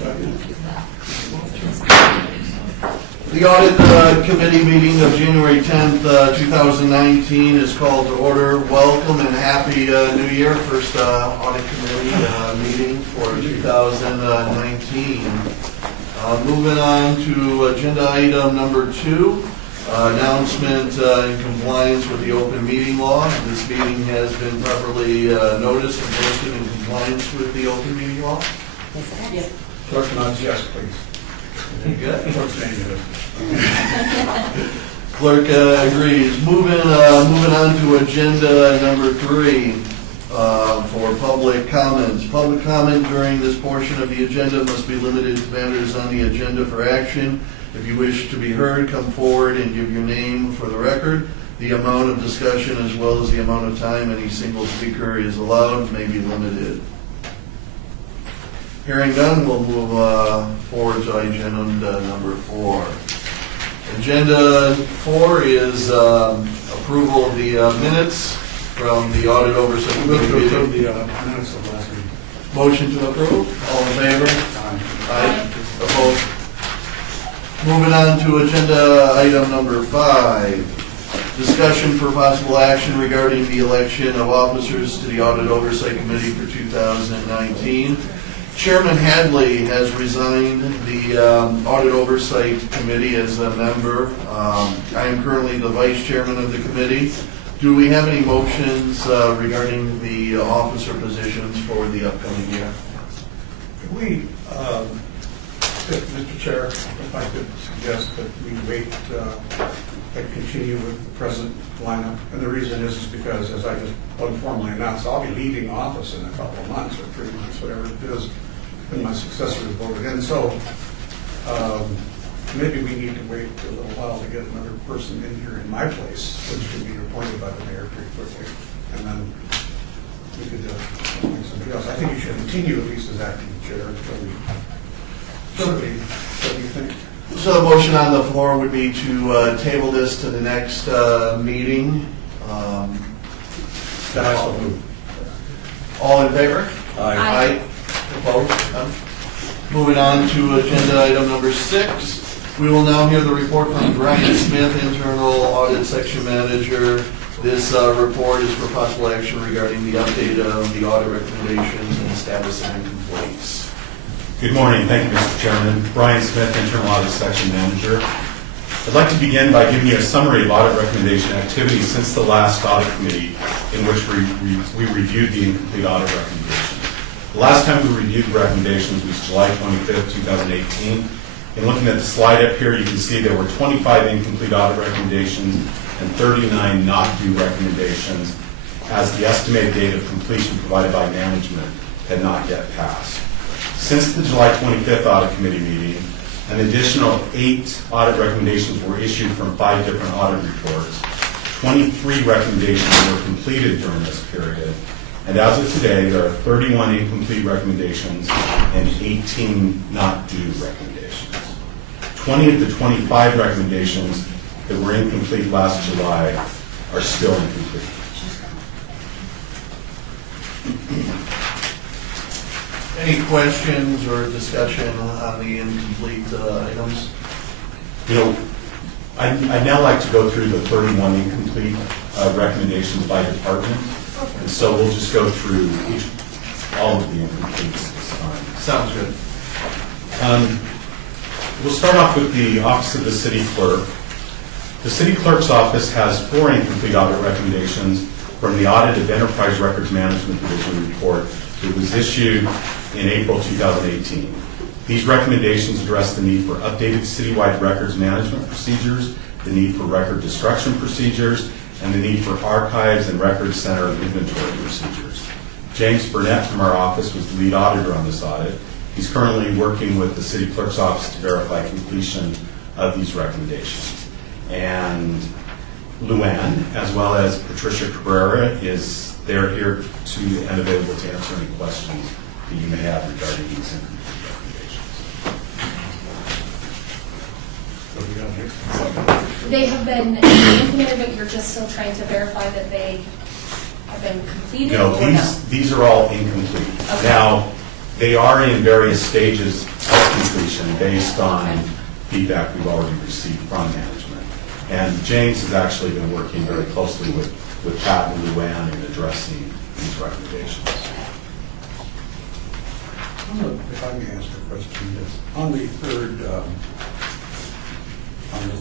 The Audit Committee meeting of January 10th, 2019 is called to order. Welcome and Happy New Year. First Audit Committee meeting for 2019. Moving on to agenda item number 2, announcement in compliance with the open meeting law. This meeting has been properly noticed and posted in compliance with the open meeting law. Yes. Clerk nods yes, please. Very good. Clerk's saying yes. Clerk agrees. Moving on to agenda number 3 for public comments. Public comment during this portion of the agenda must be limited to matters on the agenda for action. If you wish to be heard, come forward and give your name for the record. The amount of discussion as well as the amount of time any single speaker is allowed may be limited. Hearing none, we'll move forward to agenda number 4. Agenda 4 is approval of the minutes from the Audit Oversight Move Committee to approve meeting. the minutes of last meeting. Motion to approve. All in favor? Aye. Opposed? Moving on to agenda item number 5. Discussion for possible action regarding the election of officers to the Audit Oversight Committee for 2019. Chairman Hadley has resigned the Audit Oversight Committee as a member. I am currently the Vice Chairman of the committee. Do we have any motions regarding the officer positions for the upcoming year? Could we, Mr. Chair, if I could suggest that we wait and continue with the present lineup? And the reason is because, as I just informally announced, I'll be leaving office in a couple of months or 3 months, whatever it is, when my successor is voted in. So maybe we need to wait a little while to get another person in here in my place, which can be appointed by the mayor pretty quickly. And then we could appoint somebody else. I think you should continue at least as acting chair until we. What do you think? So the motion on the floor would be to table this to the next meeting. Then I shall move. All in favor? Aye. Opposed? None? Moving on to agenda item number 6. We will now hear the report from Brian Smith, Internal Audit Section Manager. This report is for possible action regarding the update of the audit recommendations and status of incomplates. Good morning. Thank you, Mr. Chairman. Brian Smith, Internal Audit Section Manager. I'd like to begin by giving you a summary of audit recommendation activities since the last audit committee in which we reviewed the incomplete audit recommendations. The last time we reviewed the recommendations was July 25th, 2018. In looking at the slide up here, you can see there were 25 incomplete audit recommendations and 39 not due recommendations, as the estimated date of completion provided by management had not yet passed. Since the July 25th audit committee meeting, an additional 8 audit recommendations were issued from 5 different audit reports. 23 recommendations were completed during this period. And as of today, there are 31 incomplete recommendations and 18 not due recommendations. 20 of the 25 recommendations that were incomplete last July are still incomplete. Any questions or discussion on the incomplete items? You know, I'd now like to go through the 31 incomplete recommendations by department. And so we'll just go through all of the incompletes this time. Sounds good. We'll start off with the Office of the City Clerk. The City Clerk's office has 4 incomplete audit recommendations from the Audit of Enterprise Records Management Division report that was issued in April 2018. These recommendations address the need for updated citywide records management procedures, the need for record destruction procedures, and the need for archives and records center inventory procedures. James Burnett from our office was the lead auditor on this audit. He's currently working with the City Clerk's office to verify completion of these recommendations. And Luann, as well as Patricia Cabrera, they're here and available to answer any questions that you may have regarding these incomplete recommendations. They have been implemented, but you're just still trying to verify that they have been completed? No, or these are all incomplete. Okay. Now, they are in various stages of completion based on feedback we've already received from management. And James has actually been working very closely with Pat and Luann in addressing these recommendations. If I may ask a question, on the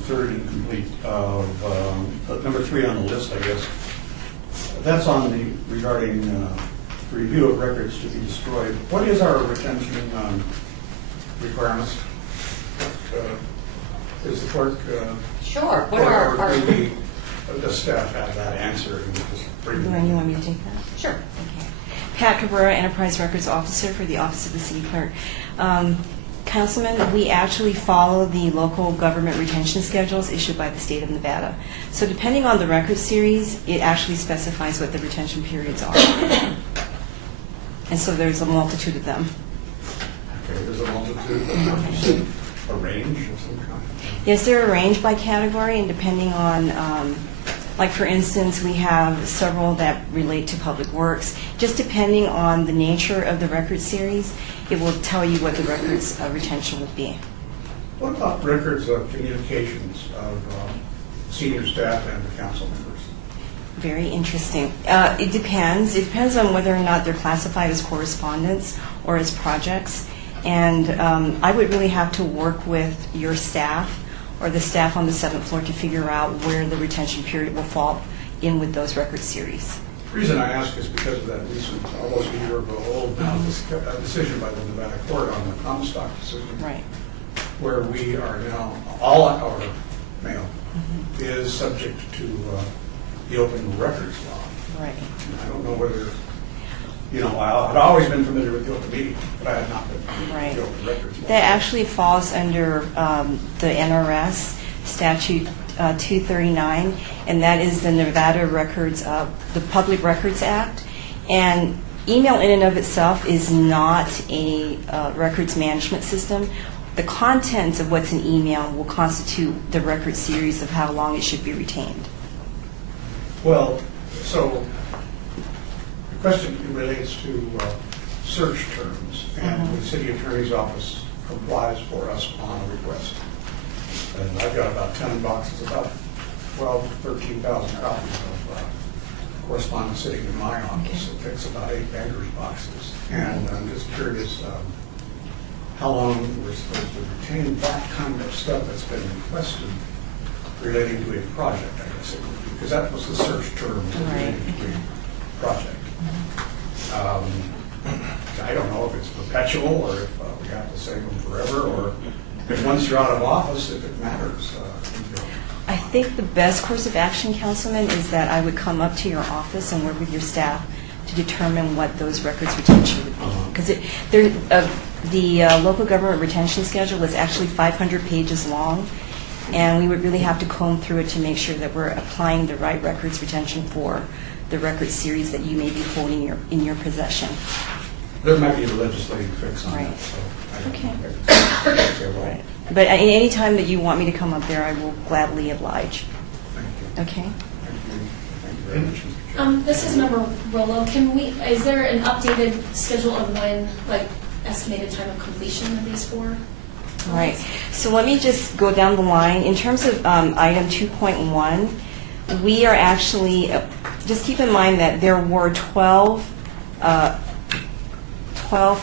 third incomplete of number 3 on the list, I guess, that's on the regarding review of records to be destroyed. What is our retention requirements? Is the clerk? Sure. What or are do we, does staff have that answer? And we just bring it Luann, you in? want me to take that? Sure. Okay. Pat Cabrera, Enterprise Records Officer for the Office of the City Clerk. Councilman, we actually follow the local government retention schedules issued by the state of Nevada. So depending on the record series, it actually specifies what the retention periods are. And so there's a multitude of them. Okay, there's a multitude, a range of some kind. Yes, they're arranged by category, and depending on, like for instance, we have several that relate to public works. Just depending on the nature of the record series, it will tell you what the records retention would be. What about records of communications of senior staff and the council members? Very interesting. It depends. It depends on whether or not they're classified as correspondence or as projects. And I would really have to work with your staff or the staff on the 7th floor to figure out where the retention period will fall in with those record series. The reason I ask is because of that recent, almost a year ago old now, decision by the Nevada court on the Comstock decision. Right. Where we are now, all our mail is subject to the open records law. Right. And I don't know whether, you know, I've always been familiar with the open meeting, but I had not been familiar Right. with the open records law. That actually falls under the NRS statute 239, and that is the Nevada Records, the Public Records Act. And email in and of itself is not a records management system. The contents of what's in email will constitute the record series of how long it should be retained. Well, so the question relates to search terms, and the city attorney's office complies for us on a request. And I've got about 10 boxes, about 12 to 13,000 copies of correspondence sitting in my office. It takes about 8 banker's boxes. And I'm just curious how long we're supposed to retain that kind of stuff that's been requested relating to a project, I guess it would be, because that was the search term relating to a project. I don't know if it's perpetual or if we have to save them forever, or if once you're out of office, if it matters. I think the best course of action, Councilman, is that I would come up to your office and work with your staff to determine what those records retention would be. Because the local government retention schedule is actually 500 pages long, and we would really have to comb through it to make sure that we're applying the right records retention for the record series that you may be holding in your possession. There might be a legislative fix on Right. that, so I don't Okay. know. Okay, well, Right. But any time that you want me to come up there, I will gladly oblige. thank you. Okay? Thank you very much, Mr. Chairman. This is Member Rollo. Is there an updated schedule of when, like, estimated time of completion of these 4? Right. So let me just go down the line. In terms of item 2.1, we are actually, just keep in mind that there were 12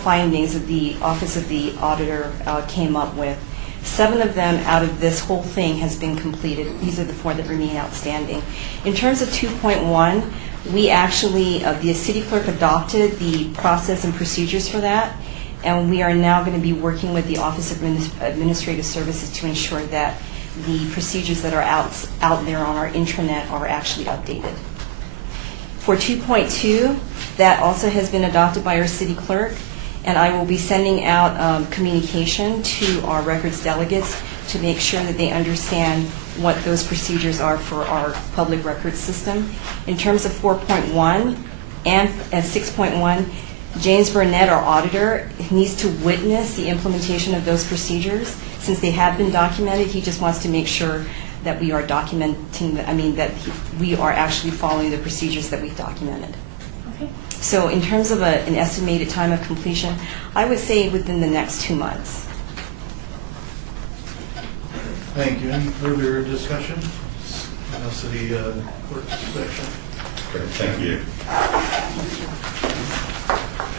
findings that the Office of the Auditor came up with. 7 of them out of this whole thing has been completed. These are the 4 that remain outstanding. In terms of 2.1, we actually, the city clerk adopted the process and procedures for that, and we are now going to be working with the Office of Administrative Services to ensure that the procedures that are out there on our intranet are actually updated. For 2.2, that also has been adopted by our city clerk, and I will be sending out communication to our records delegates to make sure that they understand what those procedures are for our public records system. In terms of 4.1 and 6.1, James Burnett, our auditor, needs to witness the implementation of those procedures. Since they have been documented, he just wants to make sure that we are documenting, we are actually following the procedures that we've documented. Okay. So in terms of an estimated time of completion, I would say within the next 2 months. Thank you. Any further discussion? City clerk's section. Great, thank you.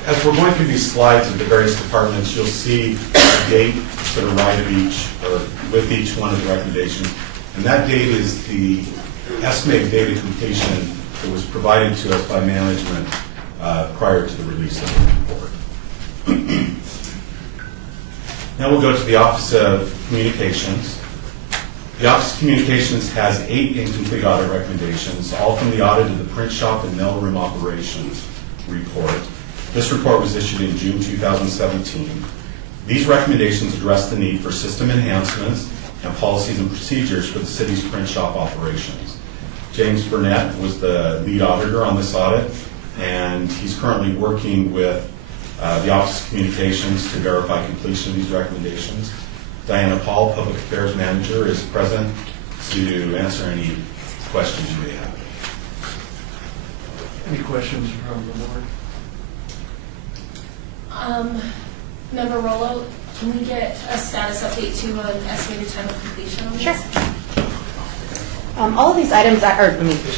As we're going through these slides of the various departments, you'll see a date to the right of each, or with each one of the recommendations. And that date is the estimated date of completion that was provided to us by management prior to the release of the report. Now we'll go to the Office of Communications. The Office of Communications has 8 incomplete audit recommendations, all from the audit of the print shop and mailroom operations report. This report was issued in June 2017. These recommendations address the need for system enhancements and policies and procedures for the city's print shop operations. James Burnett was the lead auditor on this audit, and he's currently working with the Office of Communications to verify completion of these recommendations. Diana Paul, Public Affairs Manager, is present to answer any questions you may have. Any questions from the board? Member Rollo, can we get a status update to an estimated time of completion on this? Sure. All of these items,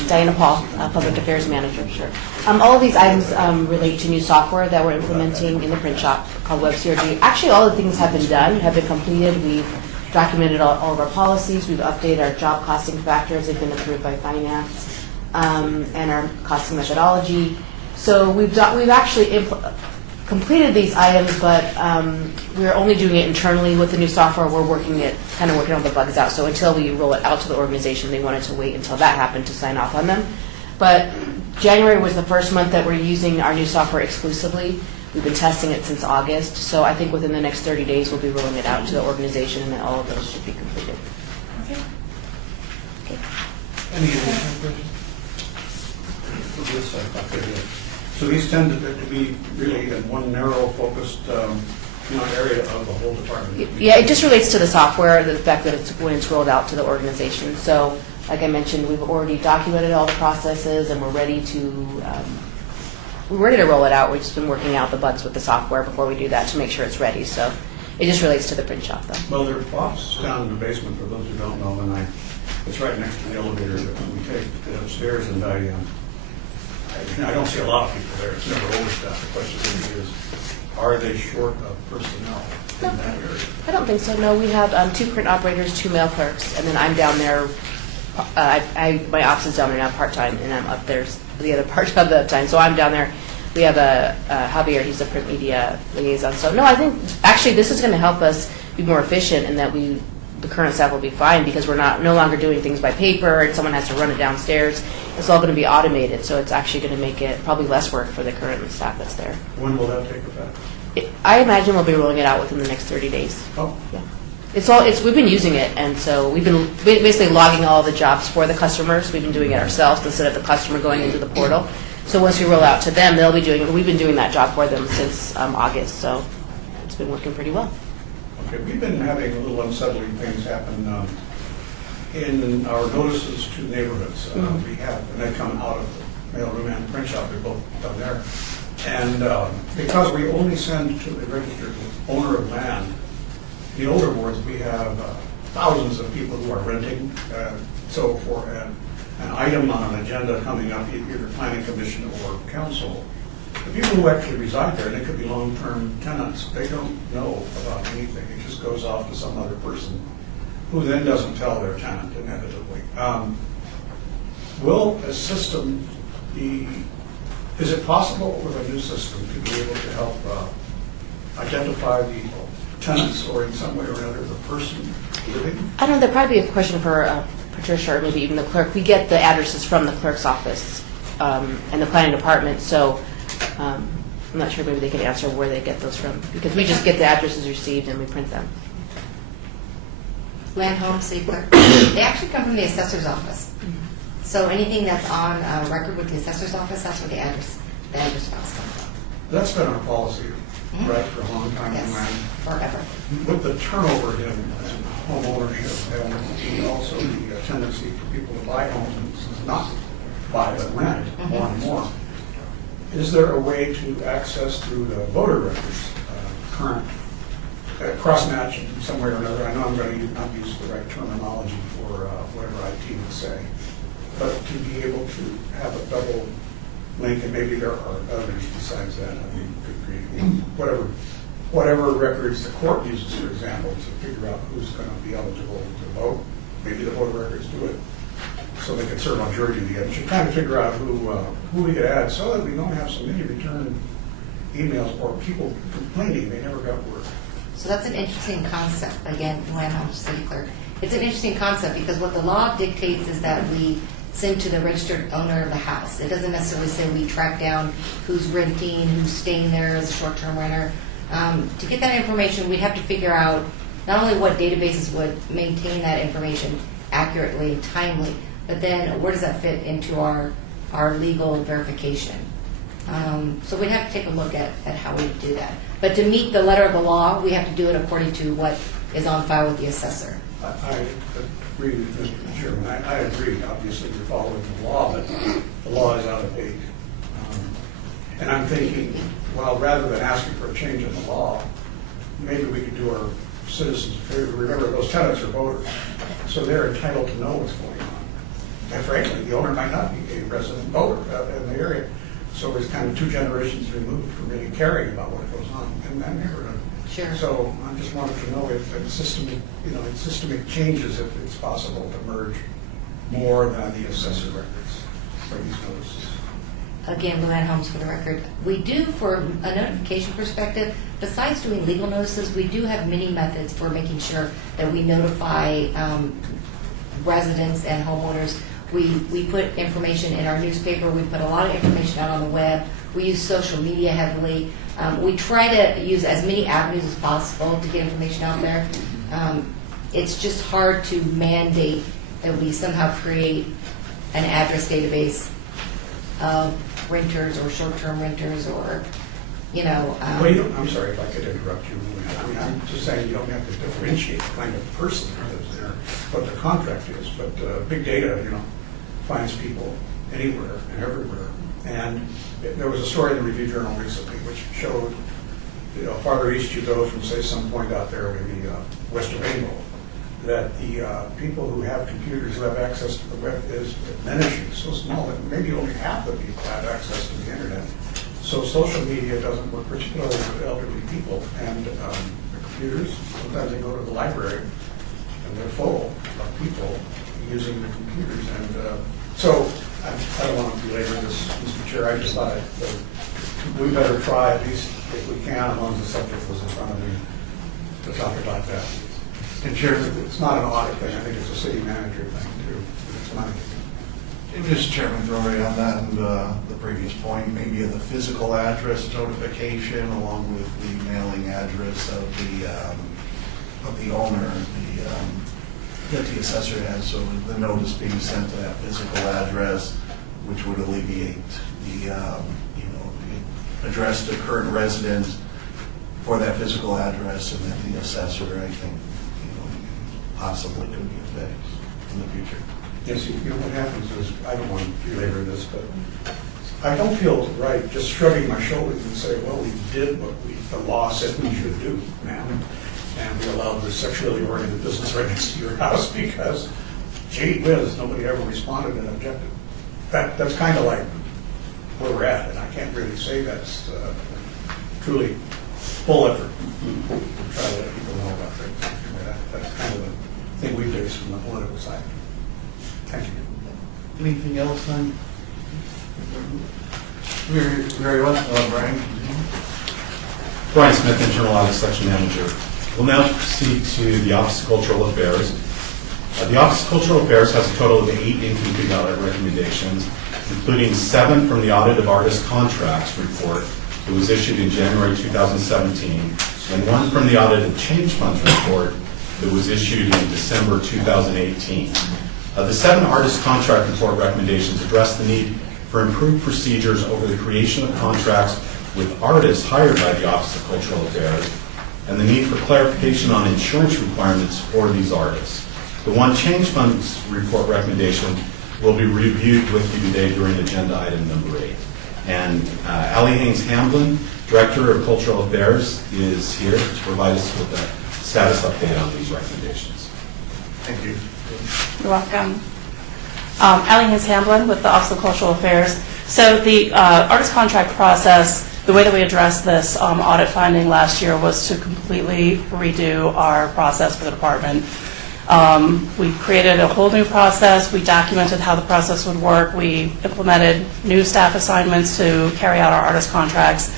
Diana Paul, Public Affairs Manager, sure. All of these items relate to new software that we're implementing in the print shop called WebCRG. Actually, all the things have been done, have been completed. We've documented all of our policies. We've updated our job costing factors. They've been approved by finance, and our costing methodology. So we've actually completed these items, but we're only doing it internally with the new software. We're working all the bugs out. So until we roll it out to the organization, they wanted to wait until that happened to sign off on them. But January was the first month that we're using our new software exclusively. We've been testing it since August. So I think within the next 30 days, we'll be rolling it out to the organization, and then all of those should be completed. Okay. Any additional questions? So these tend to be really in one narrow focused area of the whole department. Yeah, it just relates to the software, the fact that when it's rolled out to the organization. So, like I mentioned, we've already documented all the processes, and we're ready to roll it out. We've just been working out the bugs with the software before we do that to make sure it's ready. So, it just relates to the print shop, though. Well, their office is down in the basement, for those who don't know, and it's right next to the elevator that we take it upstairs, and I don't see a lot of people there. It's never overstaffed. The question really is, are they short of personnel in that area? I don't think so. No, we have 2 print operators, 2 mail clerks, and then I'm down there. My office is down there now part-time, and I'm up there the other part of the time. So I'm down there. We have Javier, he's a print media liaison. So no, I think actually this is going to help us be more efficient, and that the current staff will be fine, because we're no longer doing things by paper and someone has to run it downstairs. It's all going to be automated, so it's actually going to make it probably less work for the current staff that's there. When will that take effect? I imagine we'll be rolling it out within the next 30 days. Oh, Yeah. We've been using it, and so we've been basically logging all the jobs for the customers. We've been doing it ourselves instead of the customer going into the portal. So once we roll out to them, they'll be doing it. We've been doing that job for them since August, so it's been working pretty well. okay. We've been having a little unsettling things happen in our notices to neighborhoods. We have, and they come out of the mailroom and print shop. They're both done there. And because we only send to the registered owner of land, the older wards, we have thousands of people who are renting. So for an item on an agenda coming up, either planning commission or council, the people who actually reside there, and it could be long-term tenants, they don't know about anything. It just goes off to some other person who then doesn't tell their tenant inevitably. Will a system is it possible with a new system to be able to help identify the tenants, or in some way or another the person living? I don't know, that'd probably be a question for Patricia, or maybe even the clerk. We get the addresses from the clerk's office and the planning department, so I'm not sure, maybe they can answer where they get those from, because we just get the addresses received and we print them. Land Home, City Clerk. They actually come from the assessor's office. So anything that's on record with the assessor's office, that's where the address files come from. That's been our policy, right, for a long time. Yes, forever. With the turnover in home ownership, and also the tendency for people to buy homes and not buy but rent more and more, is there a way to access through the voter records current cross-match in some way or another. I know I'm going to not use the right terminology for whatever IT would say, but to be able to have a double link, and maybe there are others besides that. I mean, good grief. Whatever records the court uses, for example, to figure out who's going to be eligible to vote, maybe the voter records do it, so they can serve on jury duty. And we should kind of figure out who we could add so that we don't have so many return emails or people complaining they never got work. So that's an interesting concept. Again, Luann Holmes, City Clerk. It's an interesting concept because what the law dictates is that we send to the registered owner of the house. It doesn't necessarily say we track down who's renting, who's staying there as a short-term renter. To get that information, we'd have to figure out not only what databases would maintain that information accurately and timely, but then where does that fit into our legal verification? So we'd have to take a look at how we do that. But to meet the letter of the law, we have to do it according to what is on file with the assessor. I agree with Mr. Chairman. I agree. Obviously, you're following the law, but the law is out of date. And I'm thinking, well, rather than asking for a change in the law, maybe we could do our citizens a favor. Remember, those tenants are voters, so they're entitled to know what's going on. And frankly, the owner might not be a resident voter in the area. So it's kind of 2 generations removed from really caring about what goes on in that neighborhood. Sure. So I just wanted to know if systemic changes, if it's possible to merge more than the assessor records for these notices. Again, Luann Holmes for the record. We do, for a notification perspective, besides doing legal notices, we do have many methods for making sure that we notify residents and homeowners. We put information in our newspaper. We put a lot of information out on the web. We use social media heavily. We try to use as many avenues as possible to get information out there. It's just hard to mandate that we somehow create an address database of renters or short-term renters or, Well, I'm sorry if I could interrupt you. I mean, I'm just saying you don't have to differentiate the kind of person that lives there, what their contract is. But big data, finds people anywhere and everywhere. And there was a story in the Review Journal recently which showed, farther east you go from, say, some point out there, maybe west of Rainbow, that the people who have computers who have access to the web is diminishing so small that maybe only half the people have access to the internet. So social media doesn't work, particularly with elderly people. And the computers, sometimes they go to the library and they're full of people using the computers. And so I don't want to belabor this, Mr. Chair. I just thought we better try, at least if we can, as long as the subject was in front of me, to talk about that. And Chair, it's not an audit thing. I think it's a city manager thing too. It's money. Mr. Chairman, throwing on that and the previous point, maybe the physical address notification along with the mailing address of the owner, that the assessor has, so the notice being sent to that physical address, which would alleviate the address to current resident for that physical address, and then the assessor, I think, possibly could be fixed in the future. Yes, what happens is, I don't want to belabor this, but I don't feel right just shrugging my shoulders and say, well, we did what the law said we should do, ma'am. And we allowed this sexually oriented business right next to your house because, gee whiz, nobody ever responded and objected. That's kind of like where we're at, and I can't really say that's truly full effort to try to let people know about things. That's kind of the thing we face from the political side. Thank you. Anything else then? Very well, Brian. Brian Smith, Internal Audit Section Manager. We'll now proceed to the Office of Cultural Affairs. The Office of Cultural Affairs has a total of 8 incomplete audit recommendations, including 7 from the Audit of Artist Contracts report that was issued in January 2017, and 1 from the Audit of Change Funds report that was issued in December 2018. The 7 artist contract report recommendations address the need for improved procedures over the creation of contracts with artists hired by the Office of Cultural Affairs, and the need for clarification on insurance requirements for these artists. The 1 change funds report recommendation will be reviewed with you today during agenda item number 8. And Allie Haynes Hamblin Director of Cultural Affairs, is here to provide us with a status update on these recommendations. Thank you. You're welcome. Allie Hins-Hamblin with the Office of Cultural Affairs. So the artist contract process, the way that we addressed this audit finding last year was to completely redo our process for the department. We created a whole new process. We documented how the process would work. We implemented new staff assignments to carry out our artist contracts.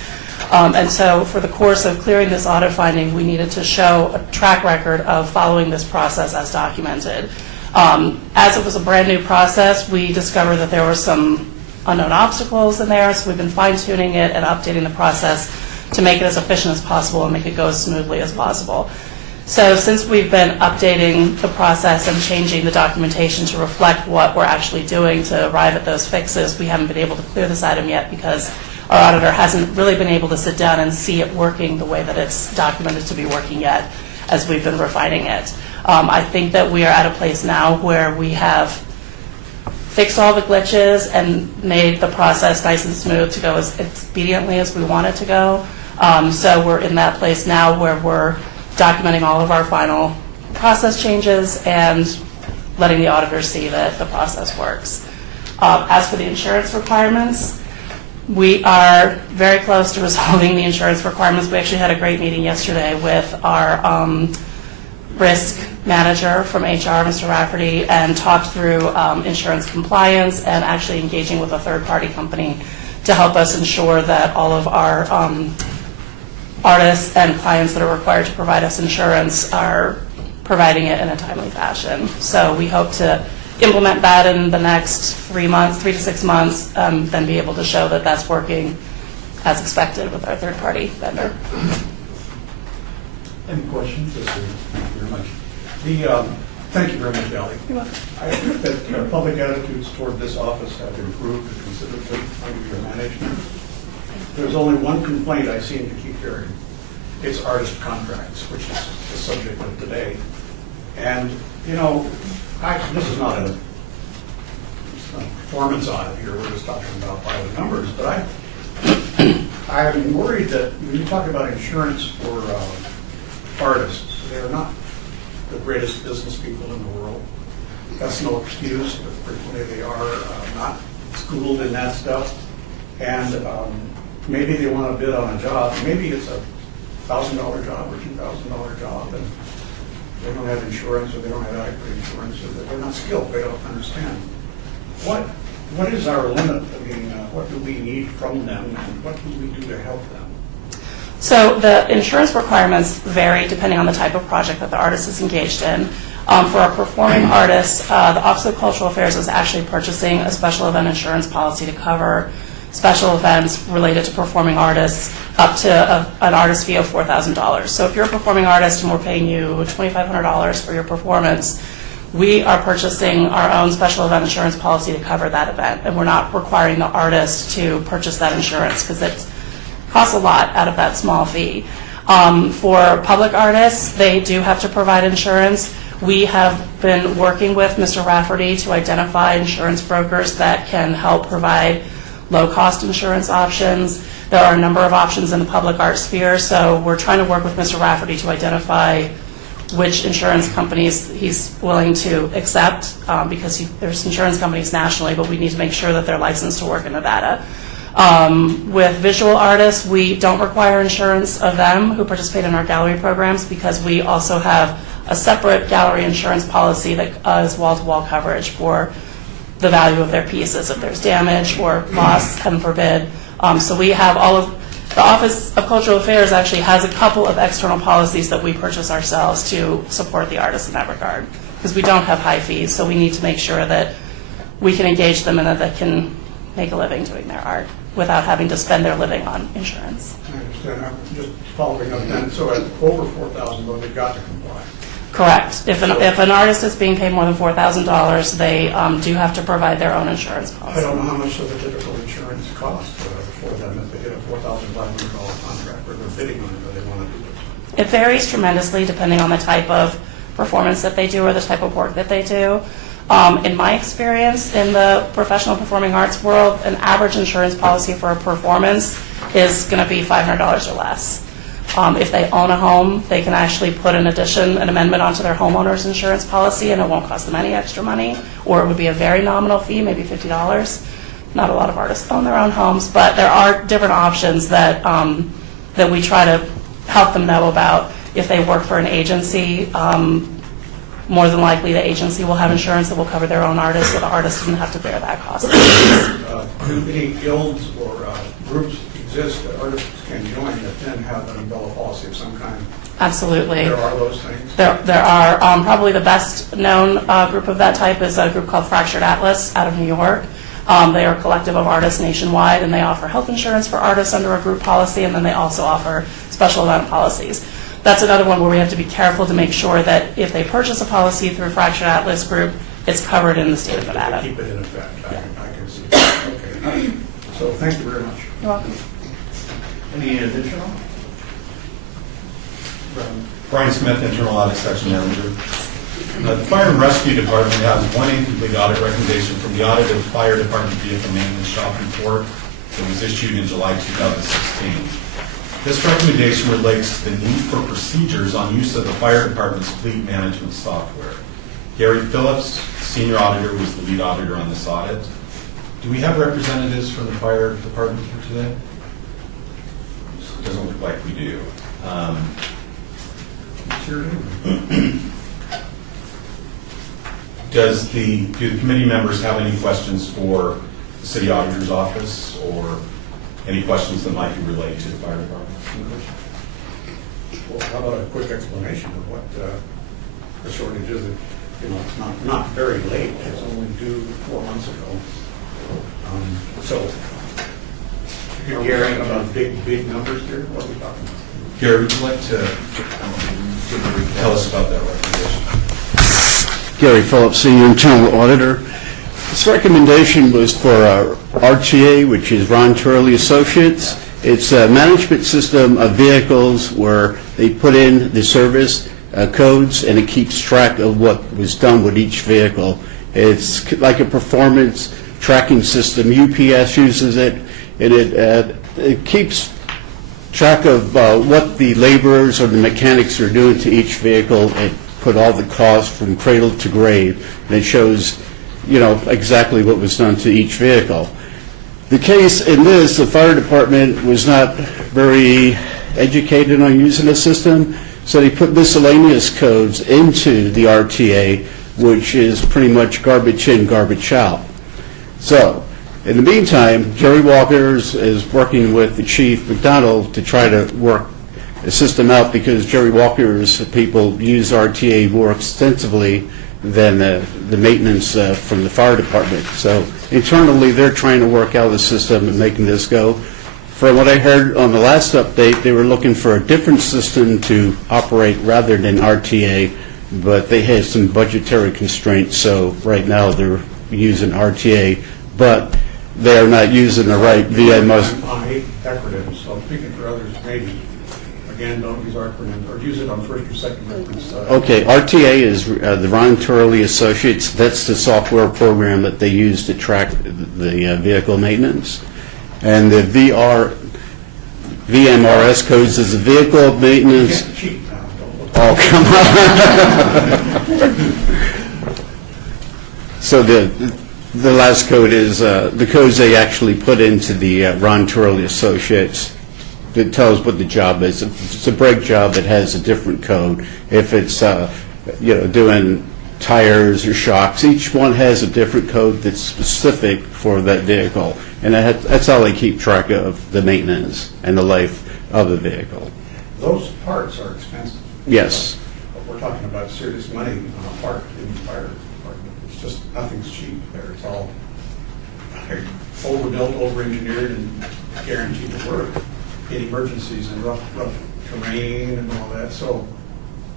And so for the course of clearing this audit finding, we needed to show a track record of following this process as documented. As it was a brand new process, we discovered that there were some unknown obstacles in there, so we've been fine-tuning it and updating the process to make it as efficient as possible and make it go as smoothly as possible. So since we've been updating the process and changing the documentation to reflect what we're actually doing to arrive at those fixes, we haven't been able to clear this item yet because our auditor hasn't really been able to sit down and see it working the way that it's documented to be working yet as we've been refining it. I think that we are at a place now where we have fixed all the glitches and made the process nice and smooth to go as expediently as we want it to go. So we're in that place now where we're documenting all of our final process changes and letting the auditors see that the process works. As for the insurance requirements, we are very close to resolving the insurance requirements. We actually had a great meeting yesterday with our risk manager from HR, Mr. Rafferty, and talked through insurance compliance and actually engaging with a third-party company to help us ensure that all of our artists and clients that are required to provide us insurance are providing it in a timely fashion. So we hope to implement that in the next 3 to 6 months, then be able to show that that's working as expected with our third-party vendor. Any questions? Yes, sir. Thank you very much. Thank you very much, Ally. You're welcome. I think that public attitudes toward this office have improved considerably under your management. There's only one complaint I seem to keep hearing. It's artist contracts, which is the subject of today. And, you know, this is not a performance audit here. We're just talking about filing numbers. But I'm worried that when you talk about insurance for artists, they're not the greatest business people in the world. That's no excuse, but frequently they are not schooled in that stuff. And maybe they want to bid on a job. Maybe it's a $1,000 job or $2,000 job, and they don't have insurance, or they don't have adequate insurance, or they're not skilled. They don't understand. What is our limit? I mean, what do we need from them, and what do we do to help them? So the insurance requirements vary depending on the type of project that the artist is engaged in. For our performing artists, the Office of Cultural Affairs is actually purchasing a special event insurance policy to cover special events related to performing artists up to an artist fee of $4,000. So if you're a performing artist and we're paying you $2,500 for your performance, we are purchasing our own special event insurance policy to cover that event, and we're not requiring the artist to purchase that insurance because it costs a lot out of that small fee. For public artists, they do have to provide insurance. We have been working with Mr. Rafferty to identify insurance brokers that can help provide low-cost insurance options. There are a number of options in the public art sphere, so we're trying to work with Mr. Rafferty to identify which insurance companies he's willing to accept, because there's insurance companies nationally, but we need to make sure that they're licensed to work in Nevada. With visual artists, we don't require insurance of them who participate in our gallery programs because we also have a separate gallery insurance policy that is wall-to-wall coverage for the value of their pieces if there's damage or loss, heaven forbid. So we have all of the Office of Cultural Affairs actually has a couple of external policies that we purchase ourselves to support the artists in that regard because we don't have high fees, so we need to make sure that we can engage them and that they can make a living doing their art without having to spend their living on insurance. I understand. I'm just following up then. So at over $4,000, though, they've got to comply. Correct. If an artist is being paid more than $4,000, they do have to provide their own insurance policy. I don't know how much of a typical insurance costs for them if they get a $4,500 contract or they're bidding on it or they want to do it. It varies tremendously depending on the type of performance that they do or the type of work that they do. In my experience in the professional performing arts world, an average insurance policy for a performance is going to be $500 or less. If they own a home, they can actually put an amendment onto their homeowner's insurance policy, and it won't cost them any extra money, or it would be a very nominal fee, maybe $50. Not a lot of artists own their own homes, but there are different options that that we try to help them know about. If they work for an agency, more than likely the agency will have insurance that will cover their own artist, so the artist doesn't have to bear that cost. Do any guilds or groups exist that artists can join that then have an umbrella policy of some kind? Absolutely. There are those things? There are. Probably the best known group of that type is a group called Fractured Atlas out of New York. They are a collective of artists nationwide, and they offer health insurance for artists under a group policy, and then they also offer special event policies. That's another one where we have to be careful to make sure that if they purchase a policy through Fractured Atlas Group, it's covered in the state of Nevada. Keep it in effect. I can see that. Okay. So thank you very much. You're welcome. Any additional? Brian Smith, Internal Audit Section Manager. The Fire and Rescue Department has one incomplete audit recommendation from the audit of Fire Department Vehicle Maintenance Shop Report that was issued in July 2016. This recommendation relates to the need for procedures on use of the Fire Department's fleet management software. Gary Phillips, Senior Auditor, was the lead auditor on this audit. Do we have representatives from the Fire Department here today? Doesn't look like we do. Do the committee members have any questions for the City Auditor's Office, or any questions that might be related to the Fire Department? Well, how about a quick explanation of what the shortage is? It's not very late. It's only due 4 months ago. So, you're hearing about big numbers here? What are we talking about? Gary, would you like to tell us about that recommendation? Gary Phillips, Senior Internal Auditor. This recommendation was for RTA, which is Ron Turley Associates. It's a management system of vehicles where they put in the service codes, and it keeps track of what was done with each vehicle. It's like a performance tracking system. UPS uses it, and it keeps track of what the laborers or the mechanics are doing to each vehicle, and put all the costs from cradle to grave, and it shows, exactly what was done to each vehicle. The case in this, the fire department was not very educated on using the system, so they put miscellaneous codes into the RTA, which is pretty much garbage in, garbage out. So, in the meantime, Jerry Walkers is working with the Chief McDonald to try to work the system out, because Jerry Walker's people use RTA more extensively than the maintenance from the fire department. So internally, they're trying to work out the system and making this go. From what I heard on the last update, they were looking for a different system to operate rather than RTA, but they had some budgetary constraints, so right now they're using RTA, but they're not using the right VMS. I hate acronyms, so I'm speaking for others, maybe. Again, don't use acronyms, or use it on first or second reference. Okay, RTA is the Ron Turley Associates. That's the software program that they use to track the vehicle maintenance. And the VMRS codes is the vehicle maintenance. You can't cheat now, don't look. Oh, come on. So the last code is the codes they actually put into the Ron Turley Associates. It tells what the job is. If it's a brake job, it has a different code. If it's doing tires or shocks, each one has a different code that's specific for that vehicle, and that's how they keep track of the maintenance and the life of the vehicle. Those parts are expensive. Yes. But we're talking about serious money on a part in the fire department. It's just, nothing's cheap there. It's all overbuilt, over-engineered, and guaranteed to work in emergencies and rough terrain and all that. So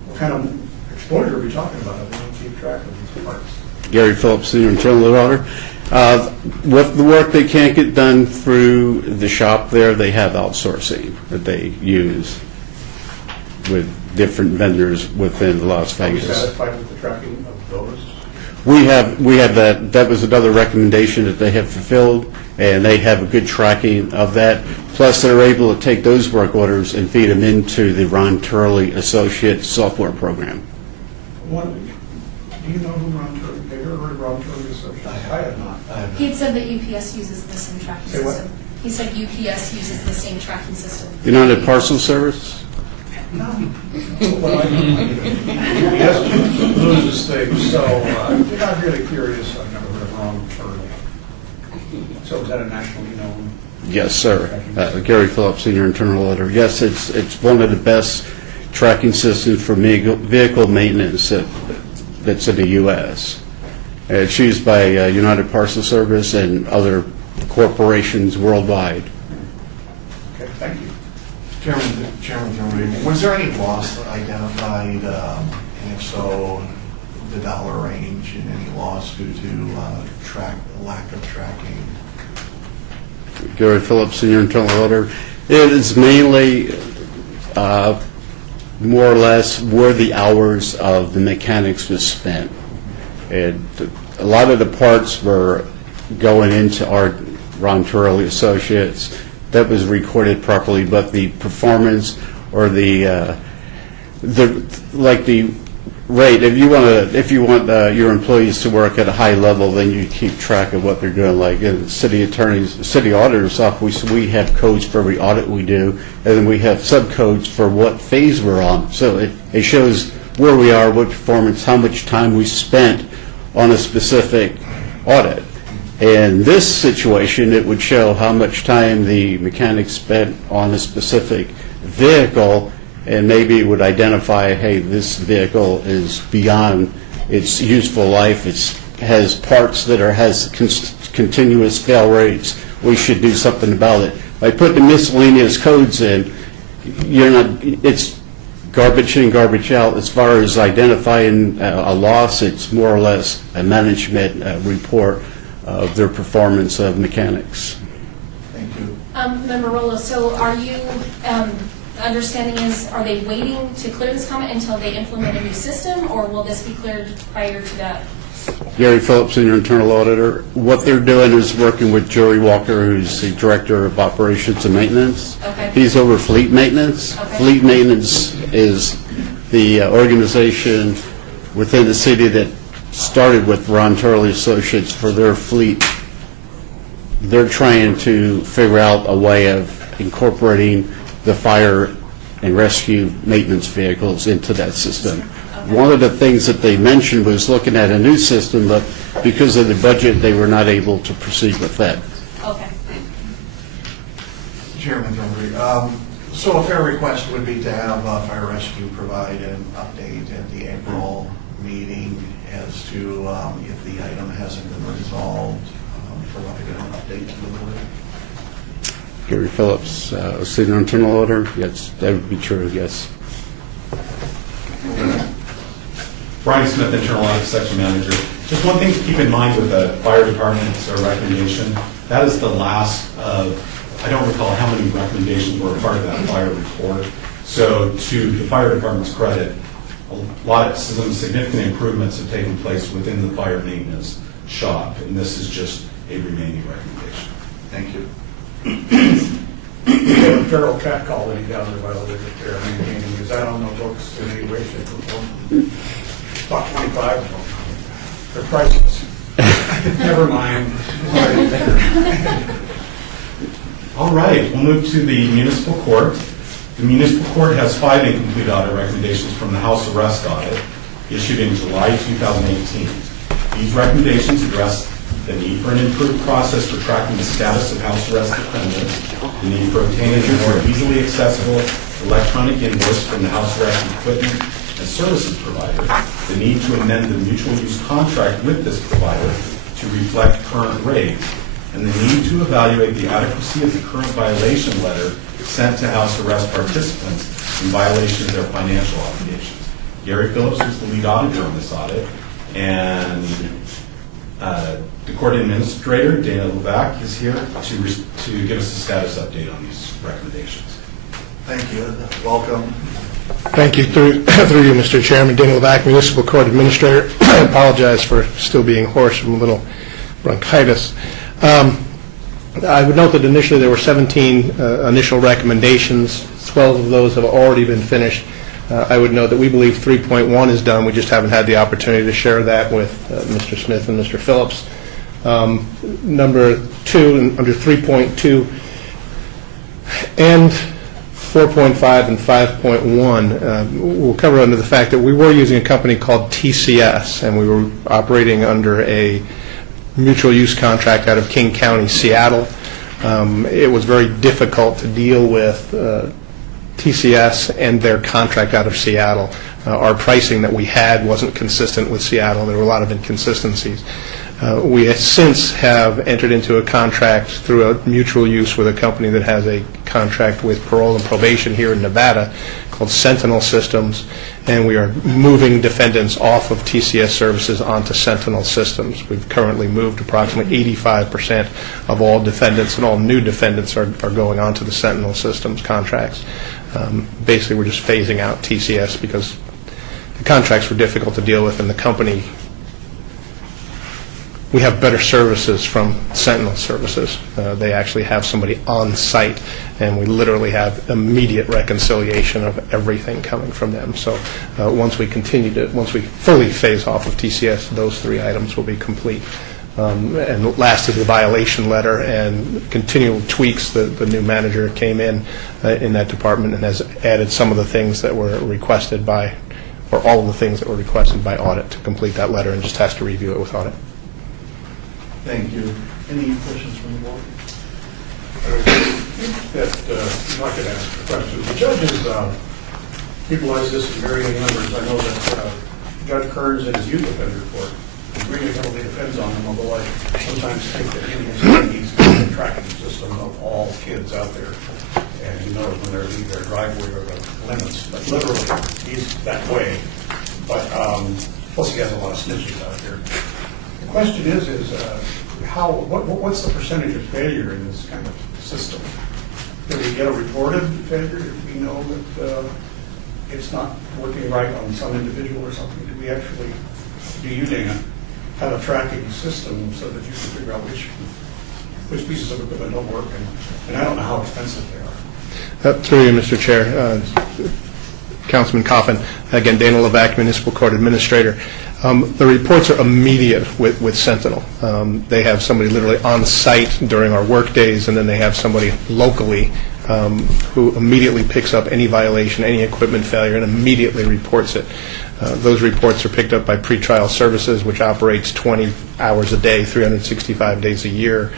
what kind of exposure are we talking about if we don't keep track of these parts? Gary Phillips, Senior Internal Auditor. With the work they can't get done through the shop there, they have outsourcing that they use with different vendors within Las Are you Vegas. satisfied with the tracking of those? We have that was another recommendation that they have fulfilled, and they have a good tracking of that. Plus, they're able to take those work orders and feed them into the Ron Turley Associates software program. Do you know who Ron Turley, have you ever heard of Ron Turley Associates? I have not. He had said that UPS uses the same tracking Say what? system. He said UPS uses the same tracking system. United Parcel Service? No. Well, I know. Yes, loses things, so if I'm really curious, I've never heard of Ron Turley. So is that a nationally known? Yes, sir. Gary Phillips, Senior Internal Auditor. Yes, it's one of the best tracking systems for vehicle maintenance that's in the U.S. It's used by United Parcel Service and other corporations worldwide. Okay, thank you. Chairman, was there any loss identified, and if so, the dollar range, and any loss due to lack of tracking? Gary Phillips, Senior Internal Auditor. It is mainly more or less where the hours of the mechanics was spent. And a lot of the parts were going into our Ron Turley Associates. That was recorded properly, but the performance or the rate, if you want your employees to work at a high level, then you keep track of what they're doing. Like in city auditor's office, we have codes for every audit we do, and then we have subcodes for what phase we're on. So it shows where we are, what performance, how much time we spent on a specific audit. In this situation, it would show how much time the mechanic spent on a specific vehicle, and maybe it would identify, hey, this vehicle is beyond its useful life. It has parts that has continuous fail rates. We should do something about it. By putting miscellaneous codes in, it's garbage in, garbage out. As far as identifying a loss, it's more or less a management report of their performance of mechanics. Thank you. Member Rolo, so are you, understanding is, are they waiting to clear this comment until they implement a new system, or will this be cleared prior to that? Gary Phillips, Senior Internal Auditor. What they're doing is working with Joey Walker, who's the Director of Operations and Maintenance. Okay. He's over fleet maintenance. Okay. Fleet maintenance is the organization within the city that started with Ron Turley Associates for their fleet. They're trying to figure out a way of incorporating the fire and rescue maintenance vehicles into that system. One of the things that they mentioned was looking at a new system, but because of the budget, they were not able to proceed with that. Okay. Chairman Drummond, so a fair request would be to have Fire Rescue provide an update at the April meeting as to if the item hasn't been resolved, provide an update to the board. Gary Phillips, Senior Internal Auditor. Yes, that would be true, yes. Brian Smith, Internal Audit Section Manager. Just one thing to keep in mind with the fire department's recommendation, that is the last of, I don't recall how many recommendations were a part of that fire report. So to the fire department's credit, some significant improvements have taken place within the fire maintenance shop, and this is just a remaining recommendation. Thank you. The feral cat colony down there, by the way, that they're maintaining, is that on the books in any way, shape, or form? About 25 of them. They're priceless. Never mind. All right, we'll move to the municipal court. The municipal court has 5 incomplete audit recommendations from the house arrest audit issued in July 2018. These recommendations address the need for an improved process for tracking the status of house arrest defendants, the need for obtaining a more easily accessible electronic invoice from the house arrest equipment and services provider, the need to amend the mutual use contract with this provider to reflect current rates, and the need to evaluate the adequacy of the current violation letter sent to house arrest participants in violation of their financial obligations. Gary Phillips was the lead auditor on this audit, and the court administrator, Dana Levac, is here to give us a status update on these recommendations. Thank you. Welcome. Thank you. Through you, Mr. Chairman, Daniel Levac, Municipal Court Administrator. I apologize for still being hoarse from a little bronchitis. I would note that initially there were 17 initial recommendations. 12 of those have already been finished. I would note that we believe 3.1 is done. We just haven't had the opportunity to share that with Mr. Smith and Mr. Phillips. Number 2, under 3.2, and 4.5 and 5.1 we'll cover under the fact that we were using a company called TCS, and we were operating under a mutual use contract out of King County, Seattle. It was very difficult to deal with TCS and their contract out of Seattle. Our pricing that we had wasn't consistent with Seattle. There were a lot of inconsistencies. We since have entered into a contract through a mutual use with a company that has a contract with parole and probation here in Nevada called Sentinel Systems, and we are moving defendants off of TCS services onto Sentinel Systems. We've currently moved approximately 85% of all defendants, and all new defendants are going onto the Sentinel Systems contracts. Basically, we're just phasing out TCS because the contracts were difficult to deal with, and the company, we have better services from Sentinel Services. They actually have somebody on site, and we literally have immediate reconciliation of everything coming from them. So once we fully phase off of TCS, those 3 items will be complete. And last is the violation letter and continual tweaks. The new manager came in that department and has added some of the things that were requested by, or all of the things that were requested by audit to complete that letter, and just has to review it with audit. Thank you. Any questions from the board? If I could ask a question. The judges utilize this in varying numbers. I know that Judge Kearns in his youth offender court really heavily depends on them, although I sometimes think that he's got a tracking system of all kids out there, and he knows when they're leaving their driveway or the limits. But literally, he's that way. But plus, he has a lot of snitches out there. The question is what's the percentage of failure in this kind of system? Do we get a reported failure if we know that it's not working right on some individual or something? Do we actually, Dana, have a tracking system so that you can figure out which pieces of equipment don't work? And I don't know how expensive they are. Through you, Mr. Chair. Councilman Coffin, again, Dana Levac, Municipal Court Administrator. The reports are immediate with Sentinel. They have somebody literally on site during our work days, and then they have somebody locally who immediately picks up any violation, any equipment failure, and immediately reports it. Those reports are picked up by pretrial services, which operates 20 hours a day, 365 days a year.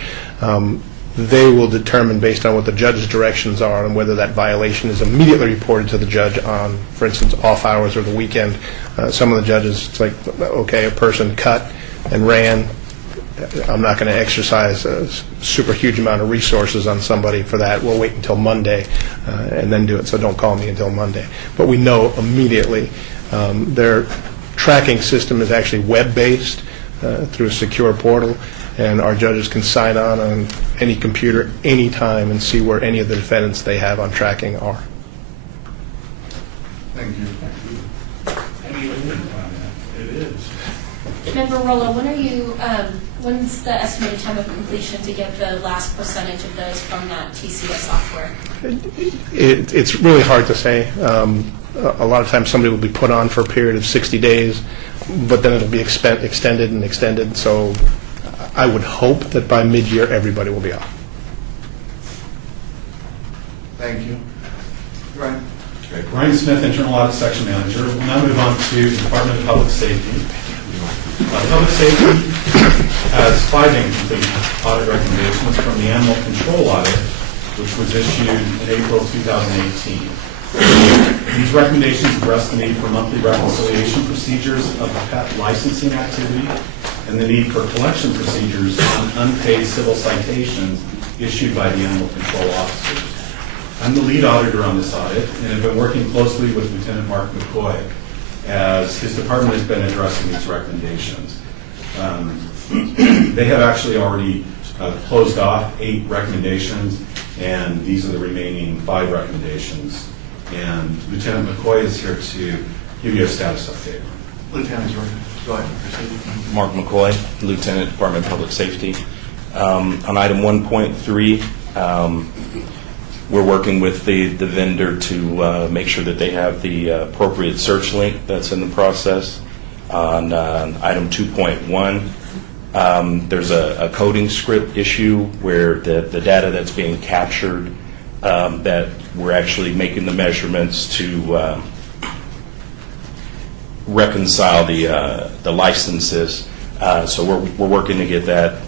They will determine, based on what the judge's directions are, and whether that violation is immediately reported to the judge on, for instance, off hours or the weekend. Some of the judges, it's like, okay, a person cut and ran. I'm not going to exercise a super huge amount of resources on somebody for that. We'll wait until Monday and then do it, so don't call me until Monday. But we know immediately. Their tracking system is actually web-based through a secure portal, and our judges can sign on any computer anytime and see where any of the defendants they have on tracking are. Thank you. It is. Member Rolo, when's the estimated time of completion to get the last percentage of those from that TCS software? It's really hard to say. A lot of times somebody will be put on for a period of 60 days, but then it'll be extended and extended. So I would hope that by mid-year everybody will be off. Thank you. Brian? Okay. Brian Smith, Internal Audit Section Manager. We'll now move on to the Department of Public Safety. Public Safety has 5 incomplete audit recommendations from the Animal Control Audit, which was issued in April 2018. These recommendations address the need for monthly reconciliation procedures of the pet licensing activity and the need for collection procedures on unpaid civil citations issued by the animal control officers. I'm the lead auditor on this audit and have been working closely with Lieutenant Mark McCoy as his department has been addressing these recommendations. They have actually already closed off 8 recommendations, and these are the remaining 5 recommendations and Lieutenant McCoy is here to give you a status update. Lieutenant, go ahead, proceed. Mark McCoy, Lieutenant, Department of Public Safety. On item 1.3, we're working with the vendor to make sure that they have the appropriate search link that's in the process. On item 2.1, there's a coding script issue where the data that's being captured, that we're actually making the measurements to reconcile the licenses. So we're working to get that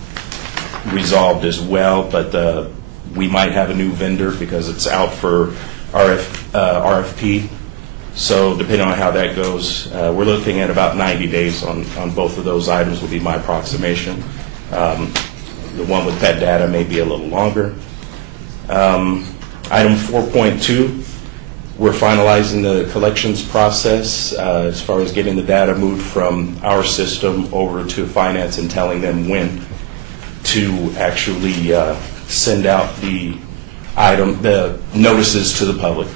resolved as well, but we might have a new vendor because it's out for RFP. So depending on how that goes, we're looking at about 90 days on both of those items would be my approximation. The one with pet data may be a little longer. Item 4.2, we're finalizing the collections process as far as getting the data moved from our system over to finance and telling them when to actually send out the notices to the public.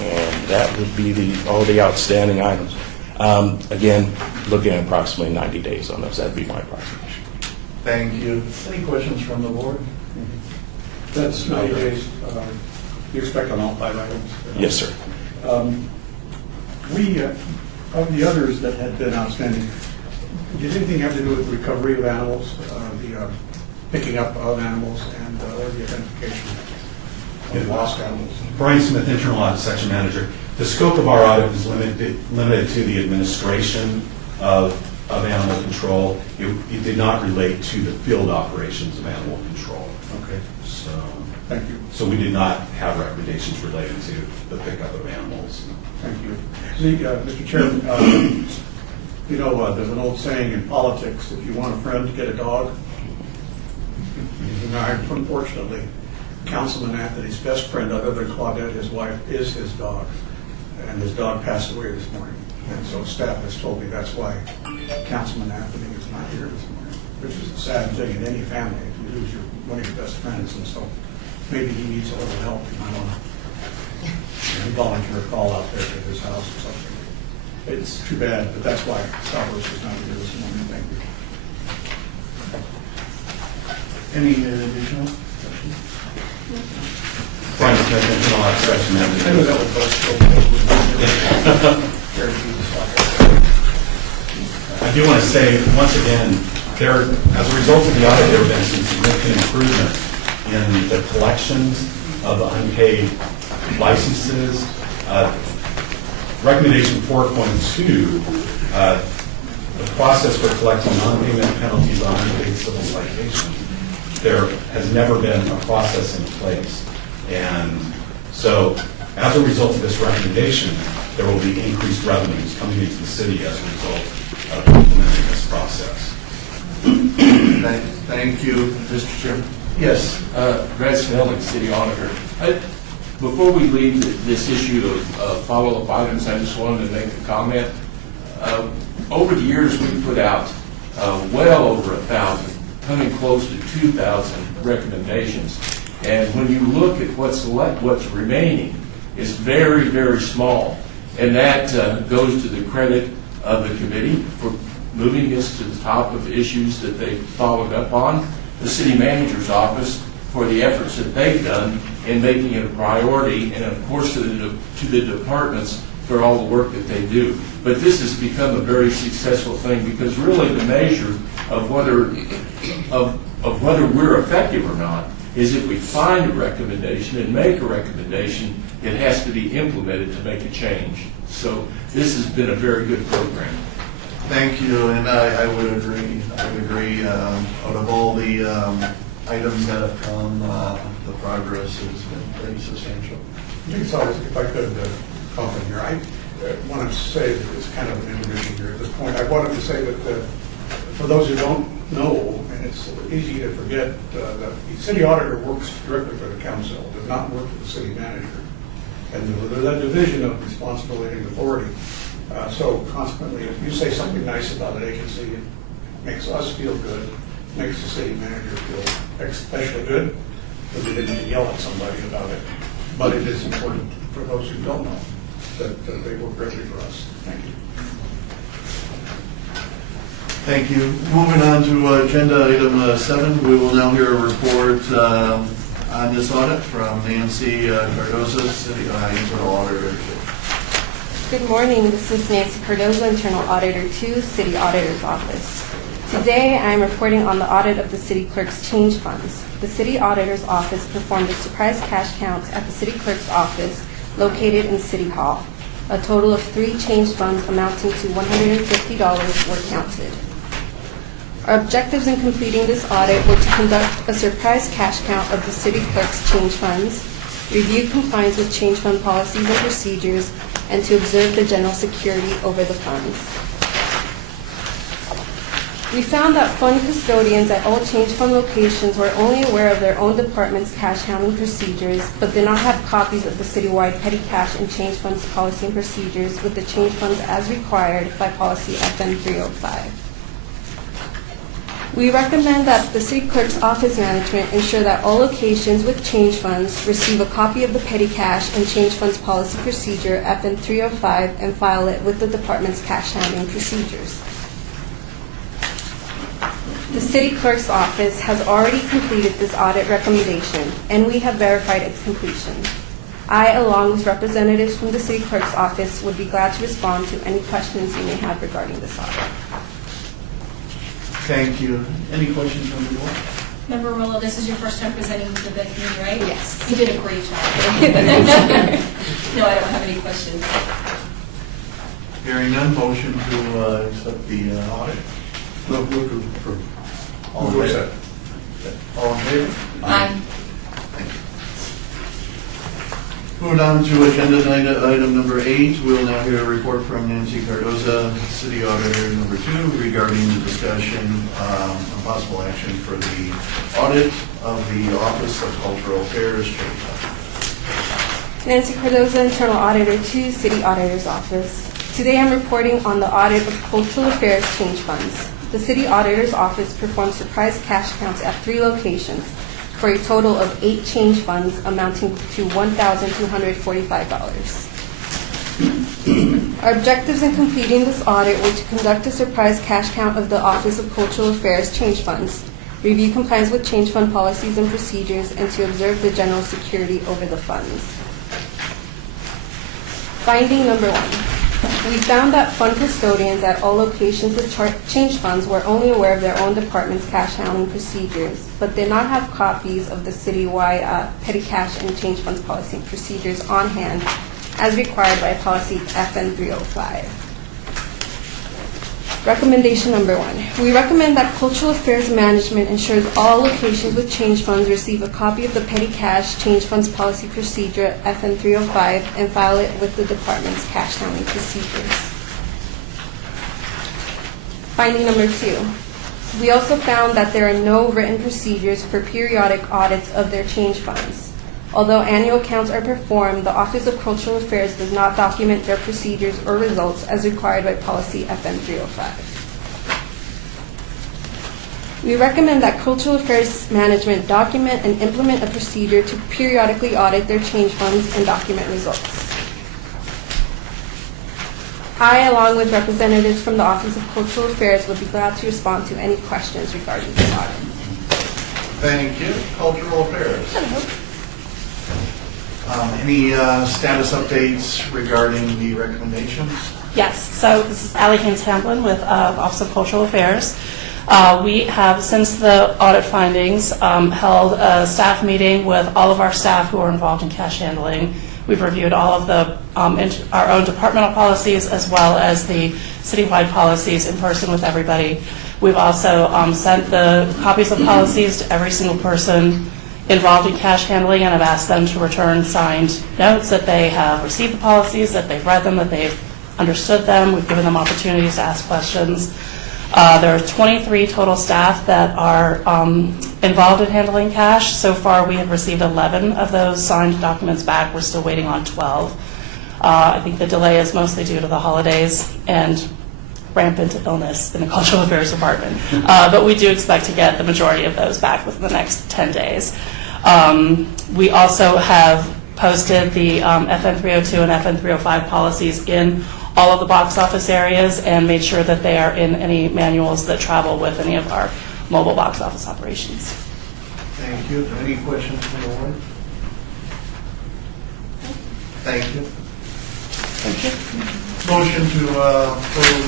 And that would be all the outstanding items. Again, looking at approximately 90 days on those. That'd be my approximation. Thank you. Any questions from the board? That's 90 days. You expect on all 5 items? Yes, sir. We, of the others that had been outstanding, did anything have to do with the recovery of animals, the picking up of animals, and or the identification of lost animals? Brian Smith, Internal Audit Section Manager. The scope of our audit was limited to the administration of animal control. It did not relate to the field operations of animal control. Okay. So, Thank you. so we did not have recommendations related to the pickup of animals. Thank you. Mr. Chairman, there's an old saying in politics, if you want a friend, get a dog. Unfortunately, Councilman Anthony's best friend, other than Claudette, his wife, is his dog. And his dog passed away this morning. And so staff has told me that's why Councilman Anthony is not here this morning, which is a sad thing in any family if you lose one of your best friends. And so maybe he needs a little help. I don't know. Volunteer call out there to his house or something. It's too bad, but that's why Stavros is not here this morning. Thank you. Any additional questions? Brian Smith, Internal Audit Section I know Manager. that was both. I do want to say, once again, as a result of the audit, there have been some significant improvement in the collections of the unpaid licenses. Recommendation 4.2, the process for collecting non-payment penalties on unpaid civil citations. There has never been a process in place. And so, as a result of this recommendation, there will be increased revenues coming into the city as a result of implementing this process. Thank you, Mr. Chairman. Yes. Brad Snelling, City Auditor. Before we leave this issue of follow-up items, I just wanted to make a comment. Over the years, we've put out well over 1,000, coming close to 2,000 recommendations. And when you look at what's remaining, it's very, very small. And that goes to the credit of the committee for moving this to the top of issues that they've followed up on, the city manager's office for the efforts that they've done in making it a priority, and of course to the departments for all the work that they do. But this has become a very successful thing because really the measure of whether we're effective or not is if we find a recommendation and make a recommendation, it has to be implemented to make a change. So this has been a very good program. Thank you, and I would agree. Out of all the items that have come, the progress has been pretty substantial. I think it's always, if I could comment here, I wanted to say that it's kind of an intermission here at this point. I wanted to say that for those who don't know, and it's easy to forget, that the city auditor works directly for the council, does not work for the city manager. And there's a division of responsibility and authority. So consequently, if you say something nice about an agency, it makes us feel good, makes the city manager feel especially good. because we didn't yell at somebody about it. But it is important for those who don't know that they work greatly for us. Thank you. Thank you. Moving on to agenda item 7, we will now hear a report on this audit from Nancy Cardoza, City Internal Auditor. Good morning, this is Nancy Cardoza, Internal Auditor 2, City Auditor's Office. Today I am reporting on the audit of the City Clerk's change funds. The City Auditor's Office performed a surprise cash count at the City Clerk's office located in City Hall. A total of 3 change funds amounting to $150 were counted. Our objectives in completing this audit were to conduct a surprise cash count of the City Clerk's change funds, review compliance with change fund policies and procedures, and to observe the general security over the funds. We found that fund custodians at all change fund locations were only aware of their own department's cash handling procedures, but did not have copies of the citywide petty cash and change funds policy and procedures with the change funds as required by policy FN 305. We recommend that the City Clerk's office management ensure that all locations with change funds receive a copy of the petty cash and change funds policy procedure FN 305 and file it with the department's cash handling procedures. The City Clerk's office has already completed this audit recommendation, and we have verified its completion. I, along with representatives from the City Clerk's office, would be glad to respond to any questions you may have regarding this audit. Thank you. Any questions from the board? Member Rollo, this is your first time presenting to the committee, right? Yes. You did a great job. No, I don't have any questions. Hearing none, motion to accept the audit. Move to approve. All in Move to favor? accept. All in favor? Aye. Thank you. Moving on to agenda item number 8, we'll now hear a report from Nancy Cardoza, City Auditor number 2, regarding the discussion on possible action for the audit of the Office of Cultural Affairs change fund. Nancy Cardoza, Internal Auditor 2, City Auditor's Office. Today I'm reporting on the audit of Cultural Affairs change funds. The City Auditor's Office performed surprise cash counts at 3 locations for a total of 8 change funds amounting to $1,245. Our objectives in completing this audit were to conduct a surprise cash count of the Office of Cultural Affairs change funds, review compliance with change fund policies and procedures, and to observe the general security over the funds. Finding number 1. We found that fund custodians at all locations with change funds were only aware of their own department's cash handling procedures, but did not have copies of the citywide petty cash and change funds policy and procedures on hand as required by policy FN 305. Recommendation number 1. We recommend that Cultural Affairs Management ensures all locations with change funds receive a copy of the petty cash change funds policy procedure FN 305 and file it with the department's cash handling procedures. Finding number 2. We also found that there are no written procedures for periodic audits of their change funds. Although annual counts are performed, the Office of Cultural Affairs does not document their procedures or results as required by policy FN 305. We recommend that Cultural Affairs Management document and implement a procedure to periodically audit their change funds and document results. I, along with representatives from the Office of Cultural Affairs, would be glad to respond to any questions regarding this audit. Thank you. Cultural Affairs. Hello. Any status updates regarding the recommendations? Yes, so this is Allie Haynes-Hamblin with Office of Cultural Affairs. We have, since the audit findings, held a staff meeting with all of our staff who are involved in cash handling. We've reviewed all of the our own departmental policies as well as the citywide policies in person with everybody. We've also sent the copies of policies to every single person involved in cash handling, and I've asked them to return signed notes that they have received the policies, that they've read them, that they've understood them. We've given them opportunities to ask questions. There are 23 total staff that are involved in handling cash. So far, we have received 11 of those signed documents back. We're still waiting on 12. I think the delay is mostly due to the holidays and rampant illness in the Cultural Affairs Department. But we do expect to get the majority of those back within the next 10 days. We also have posted the FN 302 and FN 305 policies in all of the box office areas and made sure that they are in any manuals that travel with any of our mobile box office operations. Thank you. Any questions from the board? Thank you. Thank you. Motion to approve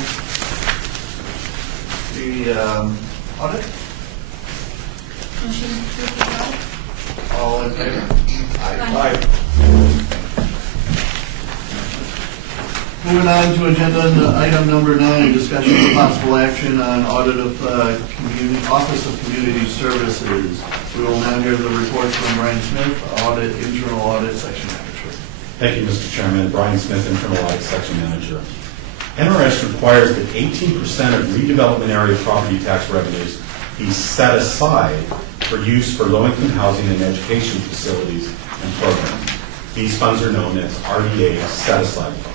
the audit? Motion to approve the audit? All in favor? Aye. Moving on to agenda item number 9, discussion of possible action on audit of Office of Community Services. We will now hear the report from Brian Smith, Internal Audit Section Manager. Thank you, Mr. Chairman. Brian Smith, Internal Audit Section Manager. NRS requires that 18% of redevelopment area property tax revenues be set aside for use for low-income housing and education facilities and programs. These funds are known as RDA set-aside funds.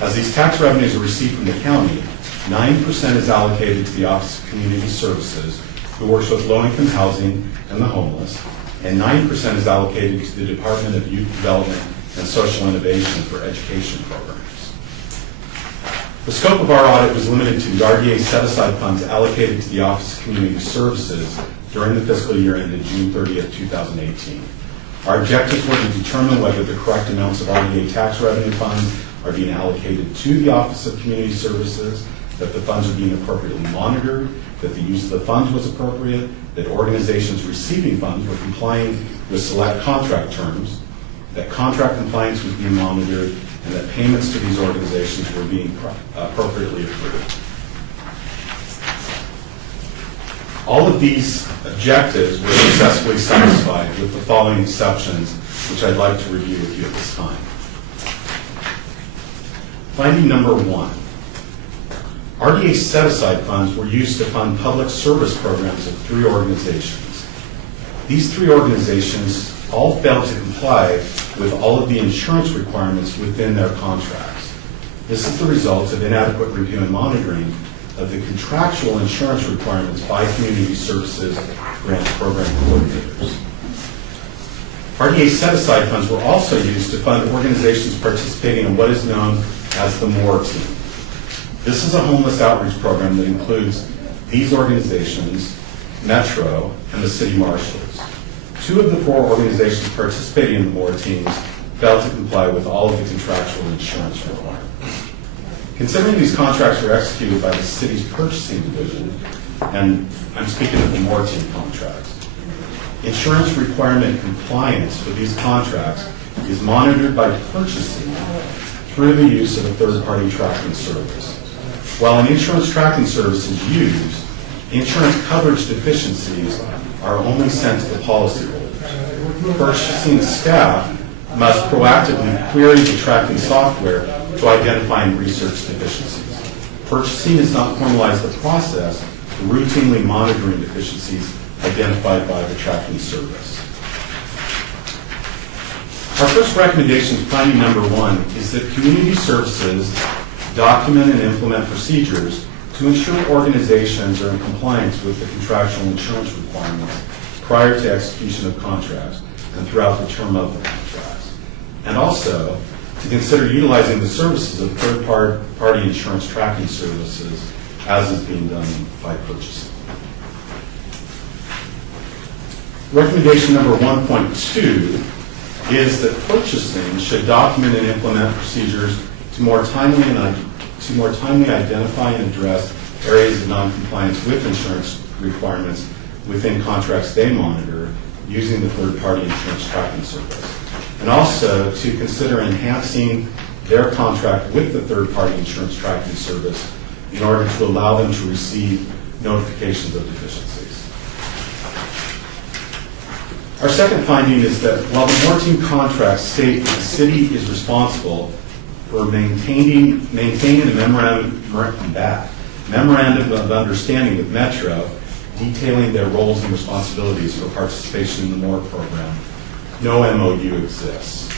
As these tax revenues are received from the county, 9% is allocated to the Office of Community Services, who works with low-income housing and the homeless, and 9% is allocated to the Department of Youth Development and Social Innovation for education programs. The scope of our audit was limited to the RDA set-aside funds allocated to the Office of Community Services during the fiscal year ended June 30th, 2018. Our objectives were to determine whether the correct amounts of RDA tax revenue funds are being allocated to the Office of Community Services, that the funds are being appropriately monitored, that the use of the funds was appropriate, that organizations receiving funds were complying with select contract terms, that contract compliance was being monitored, and that payments to these organizations were being appropriately approved. All of these objectives were successfully satisfied with the following exceptions, which I'd like to review with you at this time. Finding number 1. RDA set-aside funds were used to fund public service programs of 3 organizations. These 3 organizations all failed to comply with all of the insurance requirements within their contracts. This is the result of inadequate review and monitoring of the contractual insurance requirements by community services grant program coordinators. RDA set-aside funds were also used to fund organizations participating in what is known as the MORE team. This is a homeless outreach program that includes these organizations, Metro, and the City Marshals. 2 of the 4 organizations participating in the MORE teams failed to comply with all of the contractual insurance requirements. Considering these contracts were executed by the city's purchasing division, and I'm speaking of the MORE team contracts, insurance requirement compliance for these contracts is monitored by purchasing through the use of a third-party tracking service. While an insurance tracking service is used, insurance coverage deficiencies are only sent to the policyholders. Purchasing staff must proactively query the tracking software to identify and research deficiencies. Purchasing has not formalized the process for routinely monitoring deficiencies identified by the tracking service. Our first recommendation, finding number 1, is that community services document and implement procedures to ensure organizations are in compliance with the contractual insurance requirements prior to execution of contracts and throughout the term of the contracts. And also, to consider utilizing the services of third-party insurance tracking services as is being done by purchasing. Recommendation number 1.2 is that purchasing should document and implement procedures to more timely identify and address areas of noncompliance with insurance requirements within contracts they monitor using the third-party insurance tracking service. And also to consider enhancing their contract with the third-party insurance tracking service in order to allow them to receive notifications of deficiencies. Our second finding is that while the MORE team contracts state that the city is responsible for maintaining a memorandum of understanding with Metro detailing their roles and responsibilities for participation in the MORE program, no MOU exists.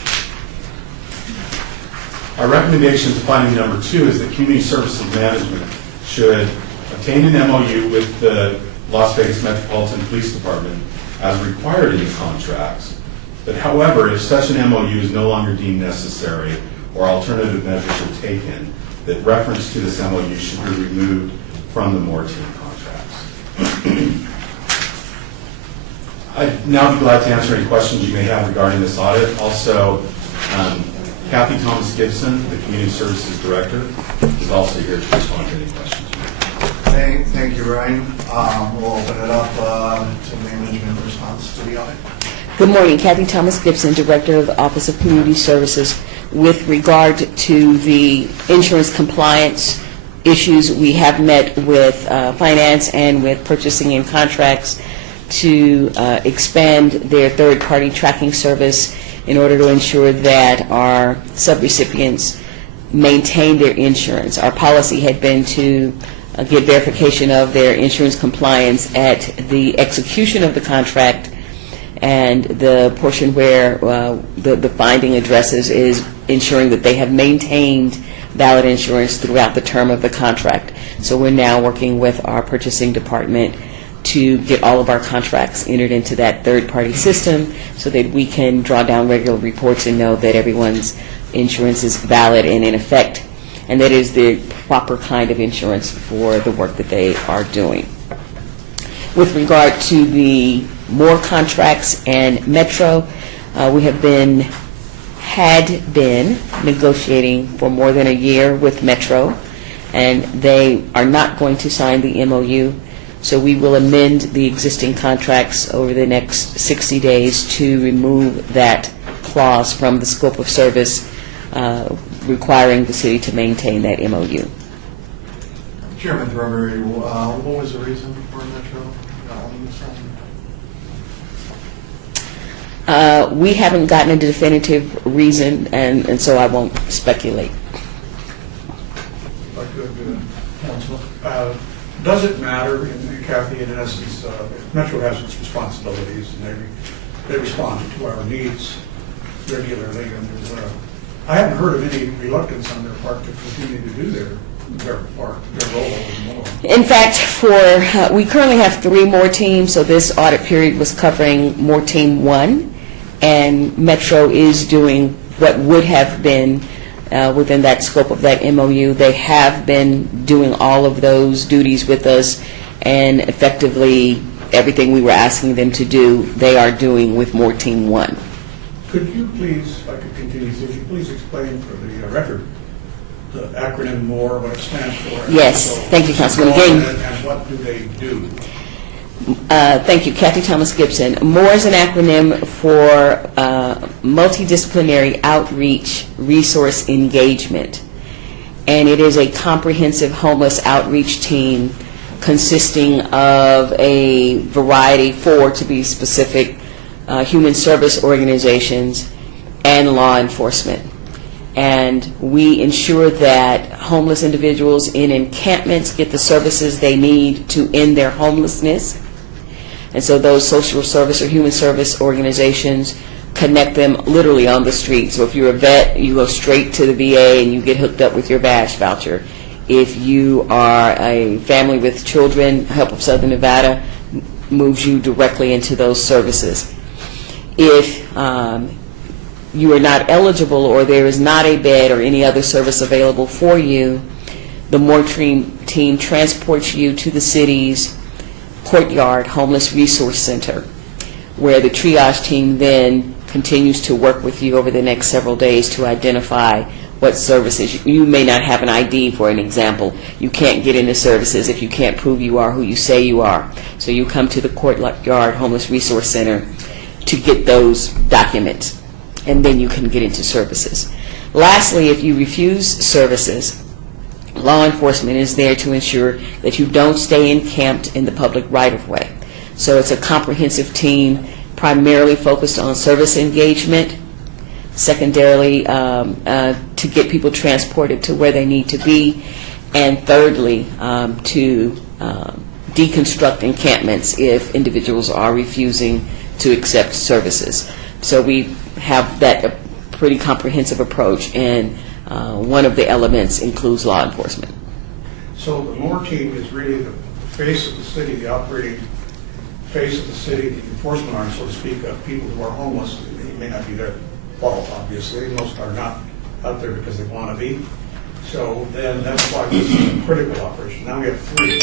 Our recommendation to finding number 2 is that Community Services Management should obtain an MOU with the Las Vegas Metropolitan Police Department as required in the contracts. But however, if such an MOU is no longer deemed necessary or alternative measures are taken, that reference to this MOU should be removed from the Moore team contracts. I'd now be glad to answer any questions you may have regarding this audit. Also, Kathy Thomas Gibson, the Community Services Director, is also here to respond to any questions you may have. Thank you, Ryan. We'll open it up to management response to the audit. Good morning, Kathy Thomas Gibson, Director of the Office of Community Services. With regard to the insurance compliance issues, we have met with finance and with purchasing and contracts to expand their third-party tracking service in order to ensure that our subrecipients maintain their insurance. Our policy had been to get verification of their insurance compliance at the execution of the contract, and the portion where the finding addresses is ensuring that they have maintained valid insurance throughout the term of the contract. So we're now working with our purchasing department to get all of our contracts entered into that third-party system so that we can draw down regular reports and know that everyone's insurance is valid and in effect, and that is the proper kind of insurance for the work that they are doing. With regard to the Moore contracts and Metro, we had been negotiating for more than a year with Metro, and they are not going to sign the MOU. So we will amend the existing contracts over the next 60 days to remove that clause from the scope of service, requiring the city to maintain that MOU. Chairman Throneberry, what was the reason for Metro? We haven't gotten a definitive reason, and so I won't speculate. Does it matter, Kathy, in essence, Metro has its responsibilities, and they respond to our needs regularly, and I haven't heard of any reluctance on their part to continue to do their role more. In fact, we currently have 3 more teams, so this audit period was covering more Team 1, and Metro is doing what would have been within that scope of that MOU. They have been doing all of those duties with us, and effectively everything we were asking them to do, they are doing with more Team 1. Could you please, if I could continue, could you please explain for the record the acronym MORE, what it stands for? Yes, thank you, Councilman Gang. And what do they do? Thank you, Kathy Thomas Gibson. MORE is an acronym for Multidisciplinary Outreach Resource Engagement, and it is a comprehensive homeless outreach team consisting of a variety, 4 to be specific, human service organizations and law enforcement. And we ensure that homeless individuals in encampments get the services they need to end their homelessness. And so those social service or human service organizations connect them literally on the street. So if you're a vet, you go straight to the VA and you get hooked up with your BASH voucher. If you are a family with children, Help of Southern Nevada moves you directly into those services. If you are not eligible or there is not a bed or any other service available for you, the Moore team transports you to the city's Courtyard Homeless Resource Center, where the triage team then continues to work with you over the next several days to identify what services. You may not have an ID, for an example. You can't get into services if you can't prove you are who you say you are. So you come to the Courtyard Homeless Resource Center to get those documents, and then you can get into services. Lastly, if you refuse services, law enforcement is there to ensure that you don't stay encamped in the public right-of-way. So it's a comprehensive team primarily focused on service engagement, secondarily to get people transported to where they need to be, and thirdly to deconstruct encampments if individuals are refusing to accept services. So we have that pretty comprehensive approach, and one of the elements includes law enforcement. So the MORE team is really the face of the city, the operating face of the city, the enforcement arm, so to speak, of people who are homeless. It may not be their fault, obviously. Most are not out there because they want to be. So then that's why this is a critical operation. Now we have 3.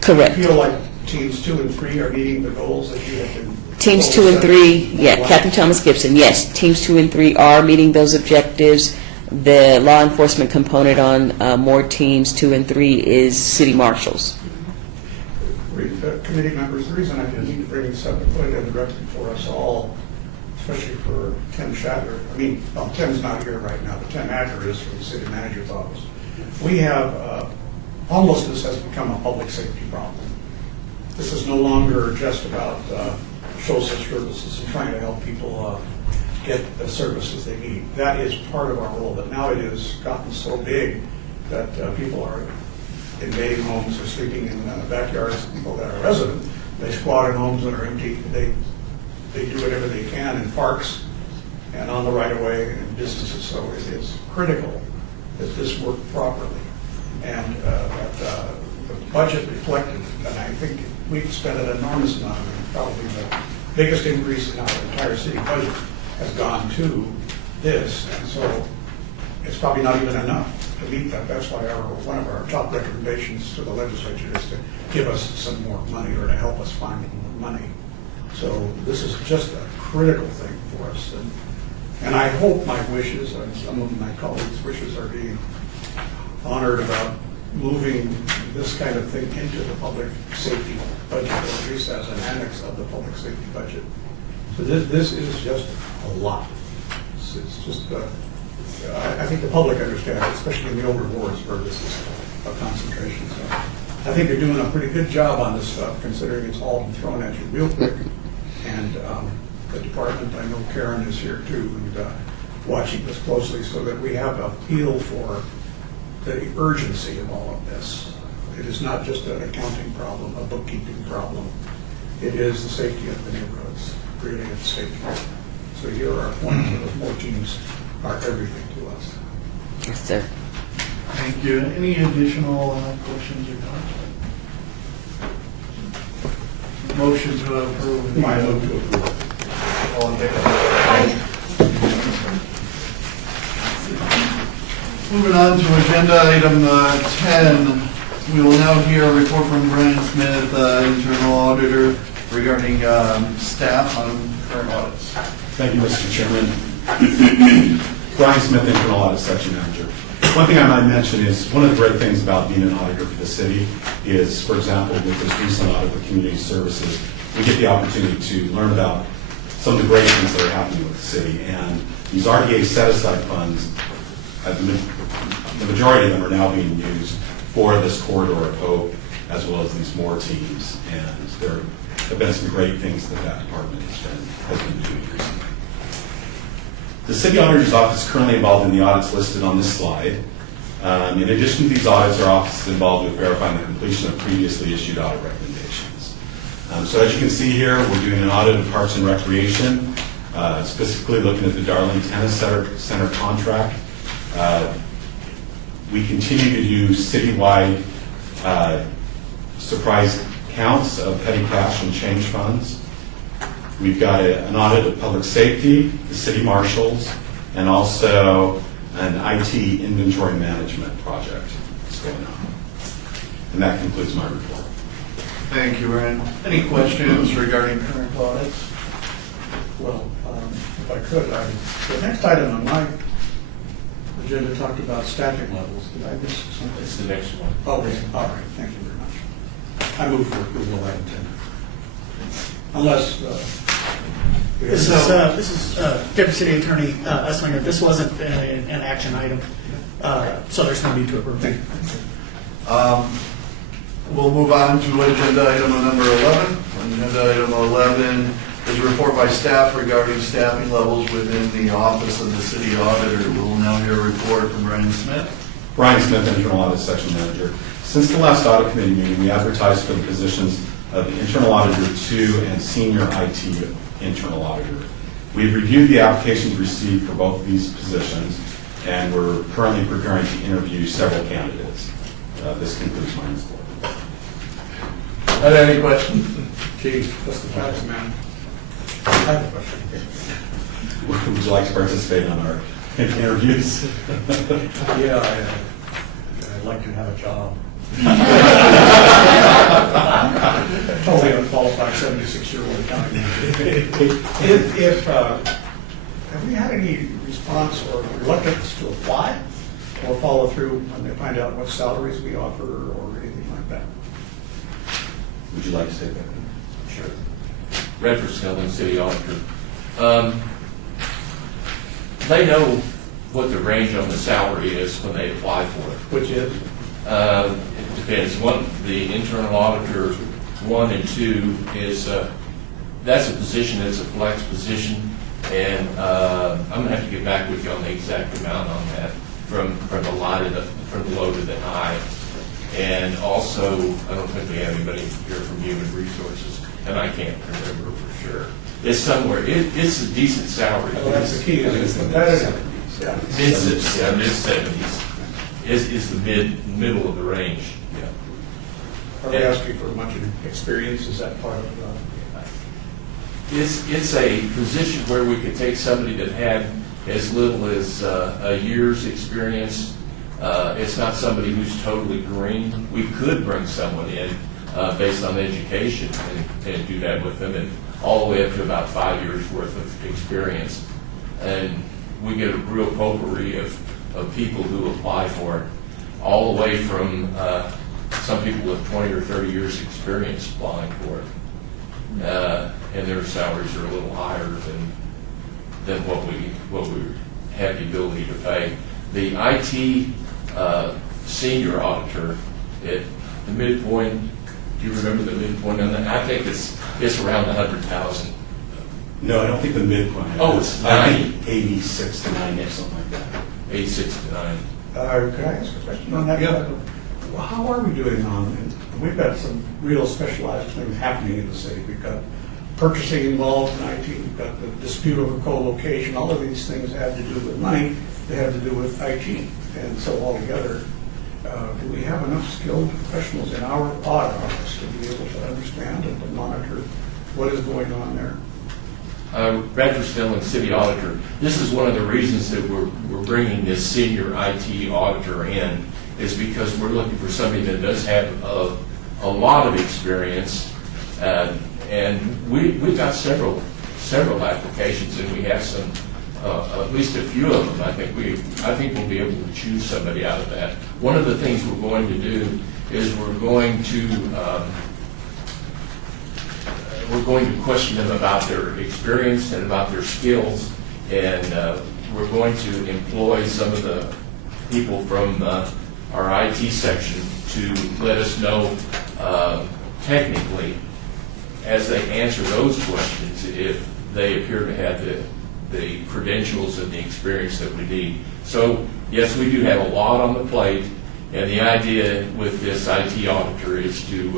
Correct. Do you feel like teams 2 and 3 are meeting the goals that you have been? Teams 2 and 3, yeah, Kathy Thomas Gibson, yes. Teams 2 and 3 are meeting those objectives. The law enforcement component on more teams 2 and 3 is city marshals. Committee members, the reason I need to bring this up and put it in the record for us all, especially for Tim Shatler, Tim's not here right now, but Tim Adler is from the city manager's office. We have, homelessness has become a public safety problem. This is no longer just about social services and trying to help people get the services they need. That is part of our role, but now it has gotten so big that people are invading homes or sleeping in backyards. People that are resident, they squat in homes that are empty. They do whatever they can in parks and on the right of way and businesses. So it is critical that this work properly and that the budget reflected. And I think we've spent an enormous amount of it. Probably the biggest increase in our entire city budget has gone to this, and so it's probably not even enough to meet that. That's why one of our top recommendations to the legislature is to give us some more money or to help us find more money. So this is just a critical thing for us. And I hope my wishes, and some of my colleagues' wishes, are being honored about moving this kind of thing into the public safety budget, or at least as an annex of the public safety budget. So this is just a lot. It's just, I think the public understands, especially in the older wards where this is a concentration. So I think you're doing a pretty good job on this stuff, considering it's all been thrown at you real quick. And the department, I know Karen is here too, and watching this closely so that we have a feel for the urgency of all of this. It is not just an accounting problem, a bookkeeping problem. It is the safety of the neighborhoods, really at stake. So here are points where those more teams are everything to us. Yes, sir. Thank you. Any additional questions or comments? Motion to approve. My move to approve. All in favor? Moving on to agenda item 10, we will now hear a report from Brian Smith, internal auditor, regarding staff on current audits. Thank you, Mr. Chairman. Brian Smith, Internal Audit Section Manager. One thing I might mention is one of the great things about being an auditor for the city is, for example, with this recent audit of community services, we get the opportunity to learn about some of the great things that are happening with the city. And these RDA set-aside funds, the majority of them are now being used for this corridor of hope, as well as these more teams. And there have been some great things that that department has been doing recently. The City Auditor's Office is currently involved in the audits listed on this slide. In addition to these audits, our office is involved with verifying the completion of previously issued audit recommendations. So as you can see here, we're doing an audit of Parks and Recreation, specifically looking at the Darling Tennis Center contract. We continue to do citywide surprise counts of petty cash and change funds. We've got an audit of public safety, the city marshals, and also an IT inventory management project that's going on. And that concludes my report. Thank you, Brian. Any questions regarding current audits? Well, if I could, the next item on my agenda talked about staffing levels. Did I miss something? It's the next one. Oh, okay. All right. Thank you very much. I move for approval of item 10. Unless... This is Deputy City Attorney Esslinger. This wasn't an action item, so there's no need to approve. Thank you. We'll move on to agenda item number 11. Agenda item 11 is a report by staff regarding staffing levels within the Office of the City Auditor. We will now hear a report from Brian Smith. Brian Smith, Internal Audit Section Manager. Since the last audit committee meeting, we advertised for the positions of the Internal Auditor 2 and Senior IT Internal Auditor. We've reviewed the applications received for both of these positions, and we're currently preparing to interview several candidates. This concludes my report. Are there any questions? Chief, what's the facts, man? I have a question. Would you like to participate on our interviews? Yeah, I'd like to have a job. Totally unqualified 76-year-old county manager. Have we had any response or reluctance to apply or follow through when they find out what salaries we offer or anything like that? Would you like to say that? Sure. Redford Snelling, City Auditor. They know what the range on the salary is when they apply for it. Which is? It depends. The internal auditor 1 and 2 is, that's a position, it's a flex position, and I'm going to have to get back with you on the exact amount on that from the low to the high. And also, I don't think we have anybody here from Human Resources, and I can't remember for sure. It's somewhere, it's a decent salary. Well, that's the key. It's competitive. Yeah. Mid-70s is the middle of the range. Are they asking for much experience? Is that part of It's a position where we could take somebody that had as little as a year's experience. It's not somebody who's totally green. We could bring someone in based on education and do that with them, and all the way up to about 5 years worth of experience. And we get a real potpourri of people who apply for it, all the way from some people with 20 or 30 years experience applying for it. And their salaries are a little higher than what we have the ability to pay. The IT senior auditor, at the midpoint, do you remember the midpoint on that? I think it's around 100,000. No, I don't think the midpoint. Oh, it's I 90. think 86 to 90 or something like that. 86 to 90. Can I ask a question on that? Yeah. Well, how are we doing on, we've got some real specialized things happening in the city. We've got purchasing involved in IT, we've got the dispute over co-location. All of these things have to do with money, they have to do with IT. And so altogether, do we have enough skilled professionals in our audit office to be able to understand and to monitor what is going on there? Redford Snelling, City Auditor. This is one of the reasons that we're bringing this senior IT auditor in, is because we're looking for somebody that does have a lot of experience, and we've got several applications, and we have some, at least a few of them. I think we'll be able to choose somebody out of that. One of the things we're going to do is we're going to question them about their experience and about their skills, and we're going to employ some of the people from our IT section to let us know technically, as they answer those questions, if they appear to have the credentials and the experience that we need. So, yes, we do have a lot on the plate, and the idea with this IT auditor is to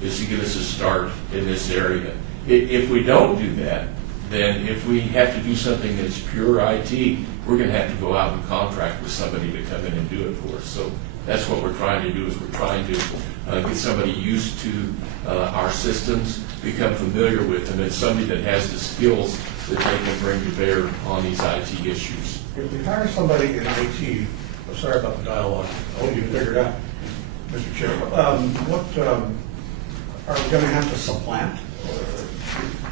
give us a start in this area. If we don't do that, then if we have to do something that's pure IT, we're going to have to go out and contract with somebody to come in and do it for us. So that's what we're trying to do, is we're trying to get somebody used to our systems, become familiar with them, and somebody that has the skills that they can bring to bear on these IT issues. If we hire somebody in IT, I'm sorry about the dialogue, I hope you figured out, Mr. Chair, what are we going to have to supplant or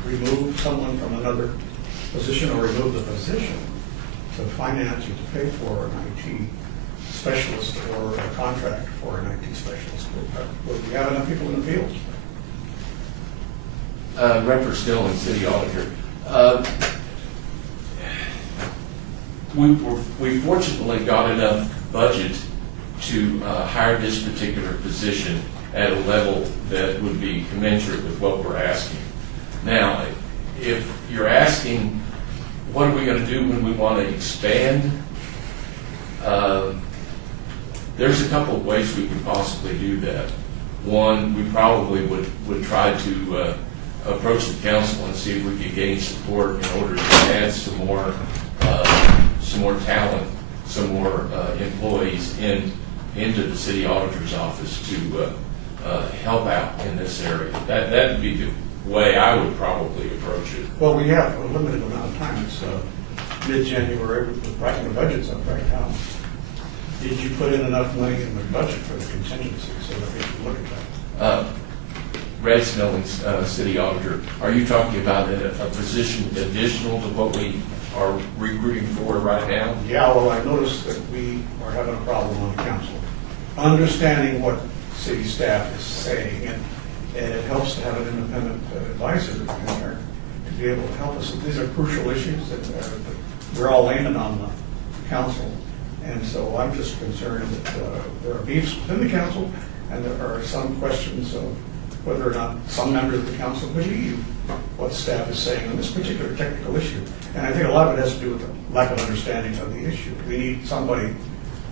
remove someone from another position, or remove the position to finance or to pay for an IT specialist or a contract for an IT specialist? Will we have enough people in the field? Redford Snelling, City Auditor. We fortunately got enough budget to hire this particular position at a level that would be commensurate with what we're asking. Now, if you're asking, what are we going to do when we want to expand? There's a couple of ways we could possibly do that. One, we probably would try to approach the council and see if we could gain support in order to add some more talent, some more employees into the city auditor's office to help out in this area. That would be way I would probably approach it. Well, we have a limited amount of time. It's mid-January, writing the budget's up right now. Did you put in enough money in the budget for the contingency so that we can look at that? Red Milling City Auditor, are you talking about a position additional to what we are recruiting for right now? Yeah, well, I noticed that we are having a problem on the council. Understanding what city staff is saying, and it helps to have an independent advisor in there to be able to help us. These are crucial issues that we're all landing on the council. And so I'm just concerned that there are beefs within the council, and there are some questions of whether or not some members of the council believe what staff is saying on this particular technical issue. And I think a lot of it has to do with the lack of understanding of the issue. We need somebody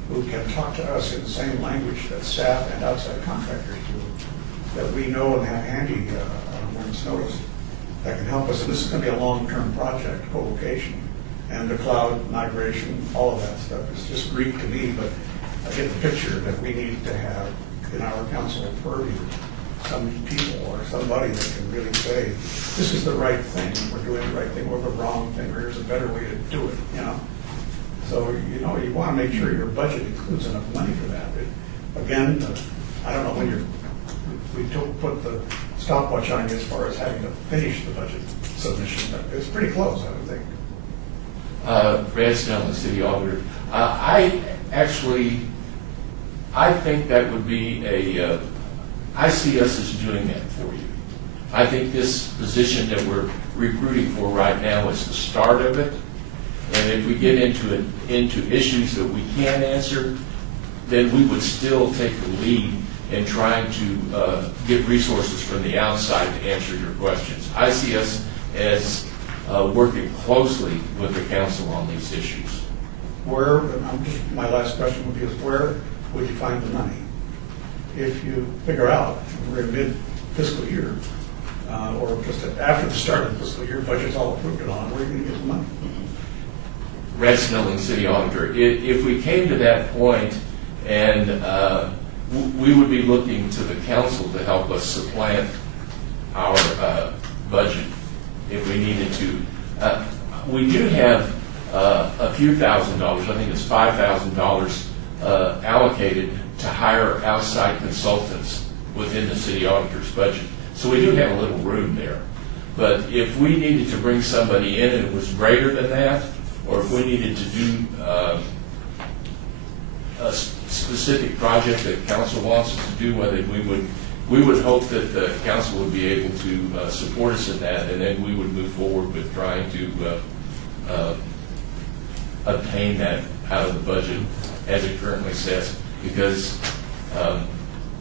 who can talk to us in the same language that staff and outside contractors do, that we know and have handy on a moment's notice, that can help us. And this is going to be a long-term project, co-location, and the cloud migration, all of that stuff. It's just Greek to me, but I get the picture that we need to have in our council purview some people or somebody that can really say, this is the right thing, we're doing the right thing, or the wrong thing, or here's a better way to do it, you know? So, you know, you want to make sure your budget includes enough money for that. Again, I don't know when we put the stopwatch on you as far as having to finish the budget submission, but it's pretty close, I would think. Brad Snell, City Auditor. I think that would be I see us as doing that for you. I think this position that we're recruiting for right now is the start of it. And if we get into issues that we can't answer, then we would still take the lead in trying to get resources from the outside to answer your questions. I see us as working closely with the council on these issues. My last question would be is where would you find the money? If you figure out we're in mid-fiscal year, or just after the start of the fiscal year, budget's all approved and on, where are you going to get the money? Red Snelling, City Auditor. If we came to that point, and we would be looking to the council to help us supplant our budget if we needed to. We do have a few $1,000s, I think it's $5,000 allocated to hire outside consultants within the city auditor's budget. So we do have a little room there. But if we needed to bring somebody in and it was greater than that, or if we needed to do a specific project that council wants us to do, whether we would hope that the council would be able to support us in that, and then we would move forward with trying to obtain that out of the budget as it currently says. Because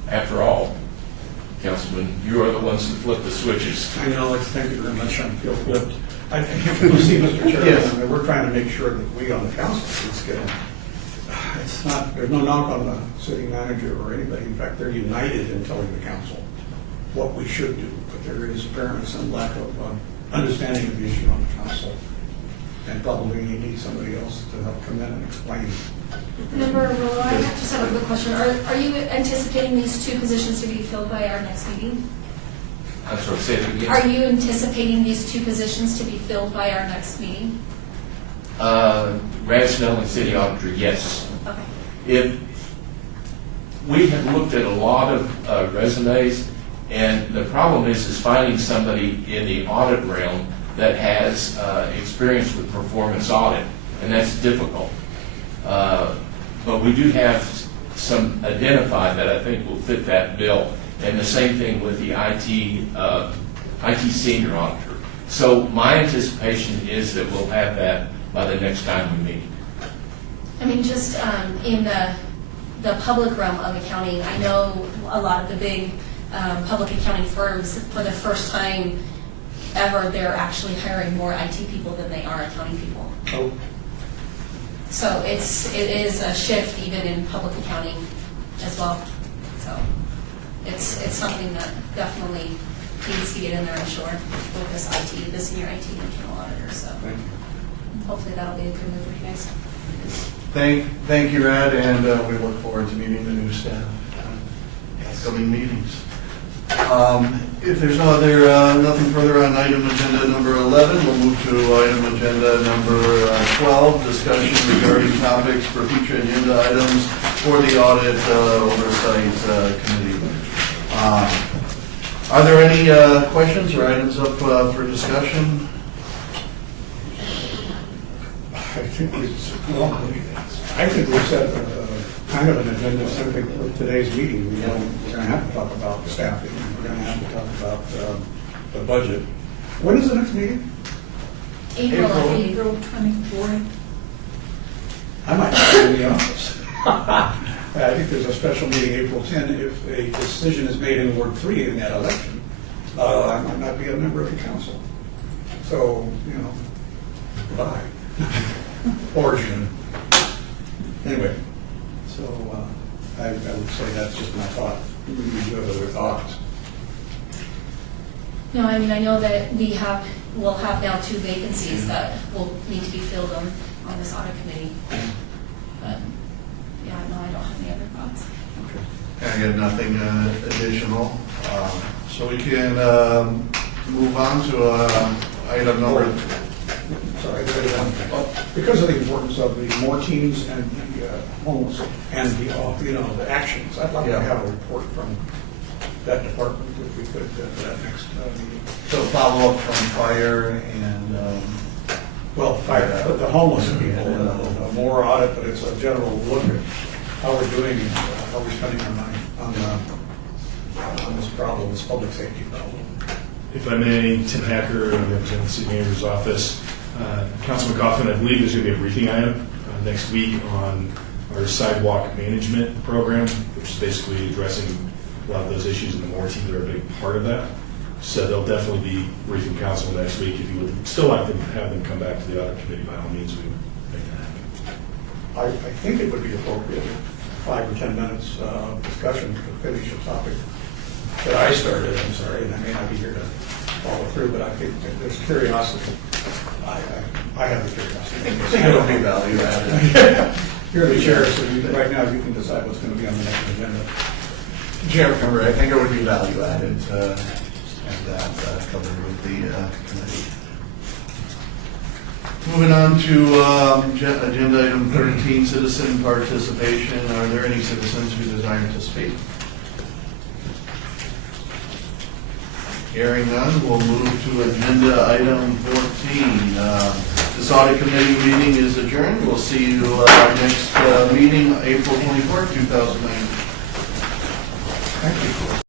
after all, Councilman, you are the ones that flip the switches. I know, thank you very much. I feel flipped. I think you see, Mr. Chairman, Yes. I mean, we're trying to make sure that we on the council is getting, it's not, there's no knock on the city manager or anybody. In fact, they're united in telling the council what we should do. But there is apparently some lack of understanding of the issue on the council. And probably you need somebody else to help come in and explain. Member Roy, I just have a quick question. Are you anticipating these two positions to be filled by our next meeting? I'm sorry, say it again. Are you anticipating these two positions to be filled by our next meeting? Red Snelling, City Auditor, yes. Okay. If we have looked at a lot of resumes, and the problem is finding somebody in the audit realm that has experience with performance audit, and that's difficult. But we do have some identified that I think will fit that bill, and the same thing with the IT senior auditor. So my anticipation is that we'll have that by the next time we meet. I mean, just in the public realm of accounting, I know a lot of the big public accounting firms, for the first time ever, they're actually hiring more IT people than they are accounting people. Oh. So it is a shift even in public accounting as well. So it's something that definitely needs to get in there, I'm sure, with this IT, the senior IT internal auditor. So hopefully that'll be a good move for you guys. Thank you, Ed, and we look forward to meeting the new staff in upcoming meetings. If there's no other, nothing further on item agenda number 11, we'll move to item agenda number 12, discussion regarding topics for future agenda items for the Audit Oversight Committee. Are there any questions or items up for discussion? I think we set kind of an agenda simply for today's meeting. We're going to have to talk about staffing. We're going to have to talk about the budget. When is the next meeting? April 24th. I might not be in the office. I think there's a special meeting April 10. If a decision is made in Ward 3 in that election, I might not be a member of the council. So, bye. Or June. Anyway, so I would say that's just my thought. We do have other thoughts. No, I mean, I know that we'll have now 2 vacancies that will need to be filled on this audit committee. But, yeah, no, I don't have any other thoughts. I got nothing additional. So we can move on to item number... Sorry, there is one thing. Because of the importance of the more teams and the homeless and the actions, I'd like to have a report from that department if we could for that next meeting. So follow up from fire and... Fire, the homeless people, more audit, but it's a general look at how we're doing and how we're spending our money on this problem, this public safety problem. If I may, Tim Hacker, representing the City Manager's Office. Councilman Coffin, I believe there's going to be a briefing item next week on our sidewalk management program, which is basically addressing a lot of those issues, and the more teams are a big part of that. So they'll definitely be briefing council next week. If you would still like to have them come back to the audit committee, by all means, we would make that happen. I think it would be appropriate, 5 or 10 minutes of discussion to finish a topic that I started, I'm sorry, and I may not be here to follow through, but I think that there's curiosity. I have the curiosity. I think it'll be value added. You're the chair, so right now you can decide what's going to be on the next agenda. Chair, remember, I think it would be value added to have that covered with the committee. Moving on to agenda item 13, citizen participation. Are there any citizens who desire to speak? Hearing none, we'll move to agenda item 14. This audit committee meeting is adjourned. We'll see you next meeting, April 24th, 2009. Thank you.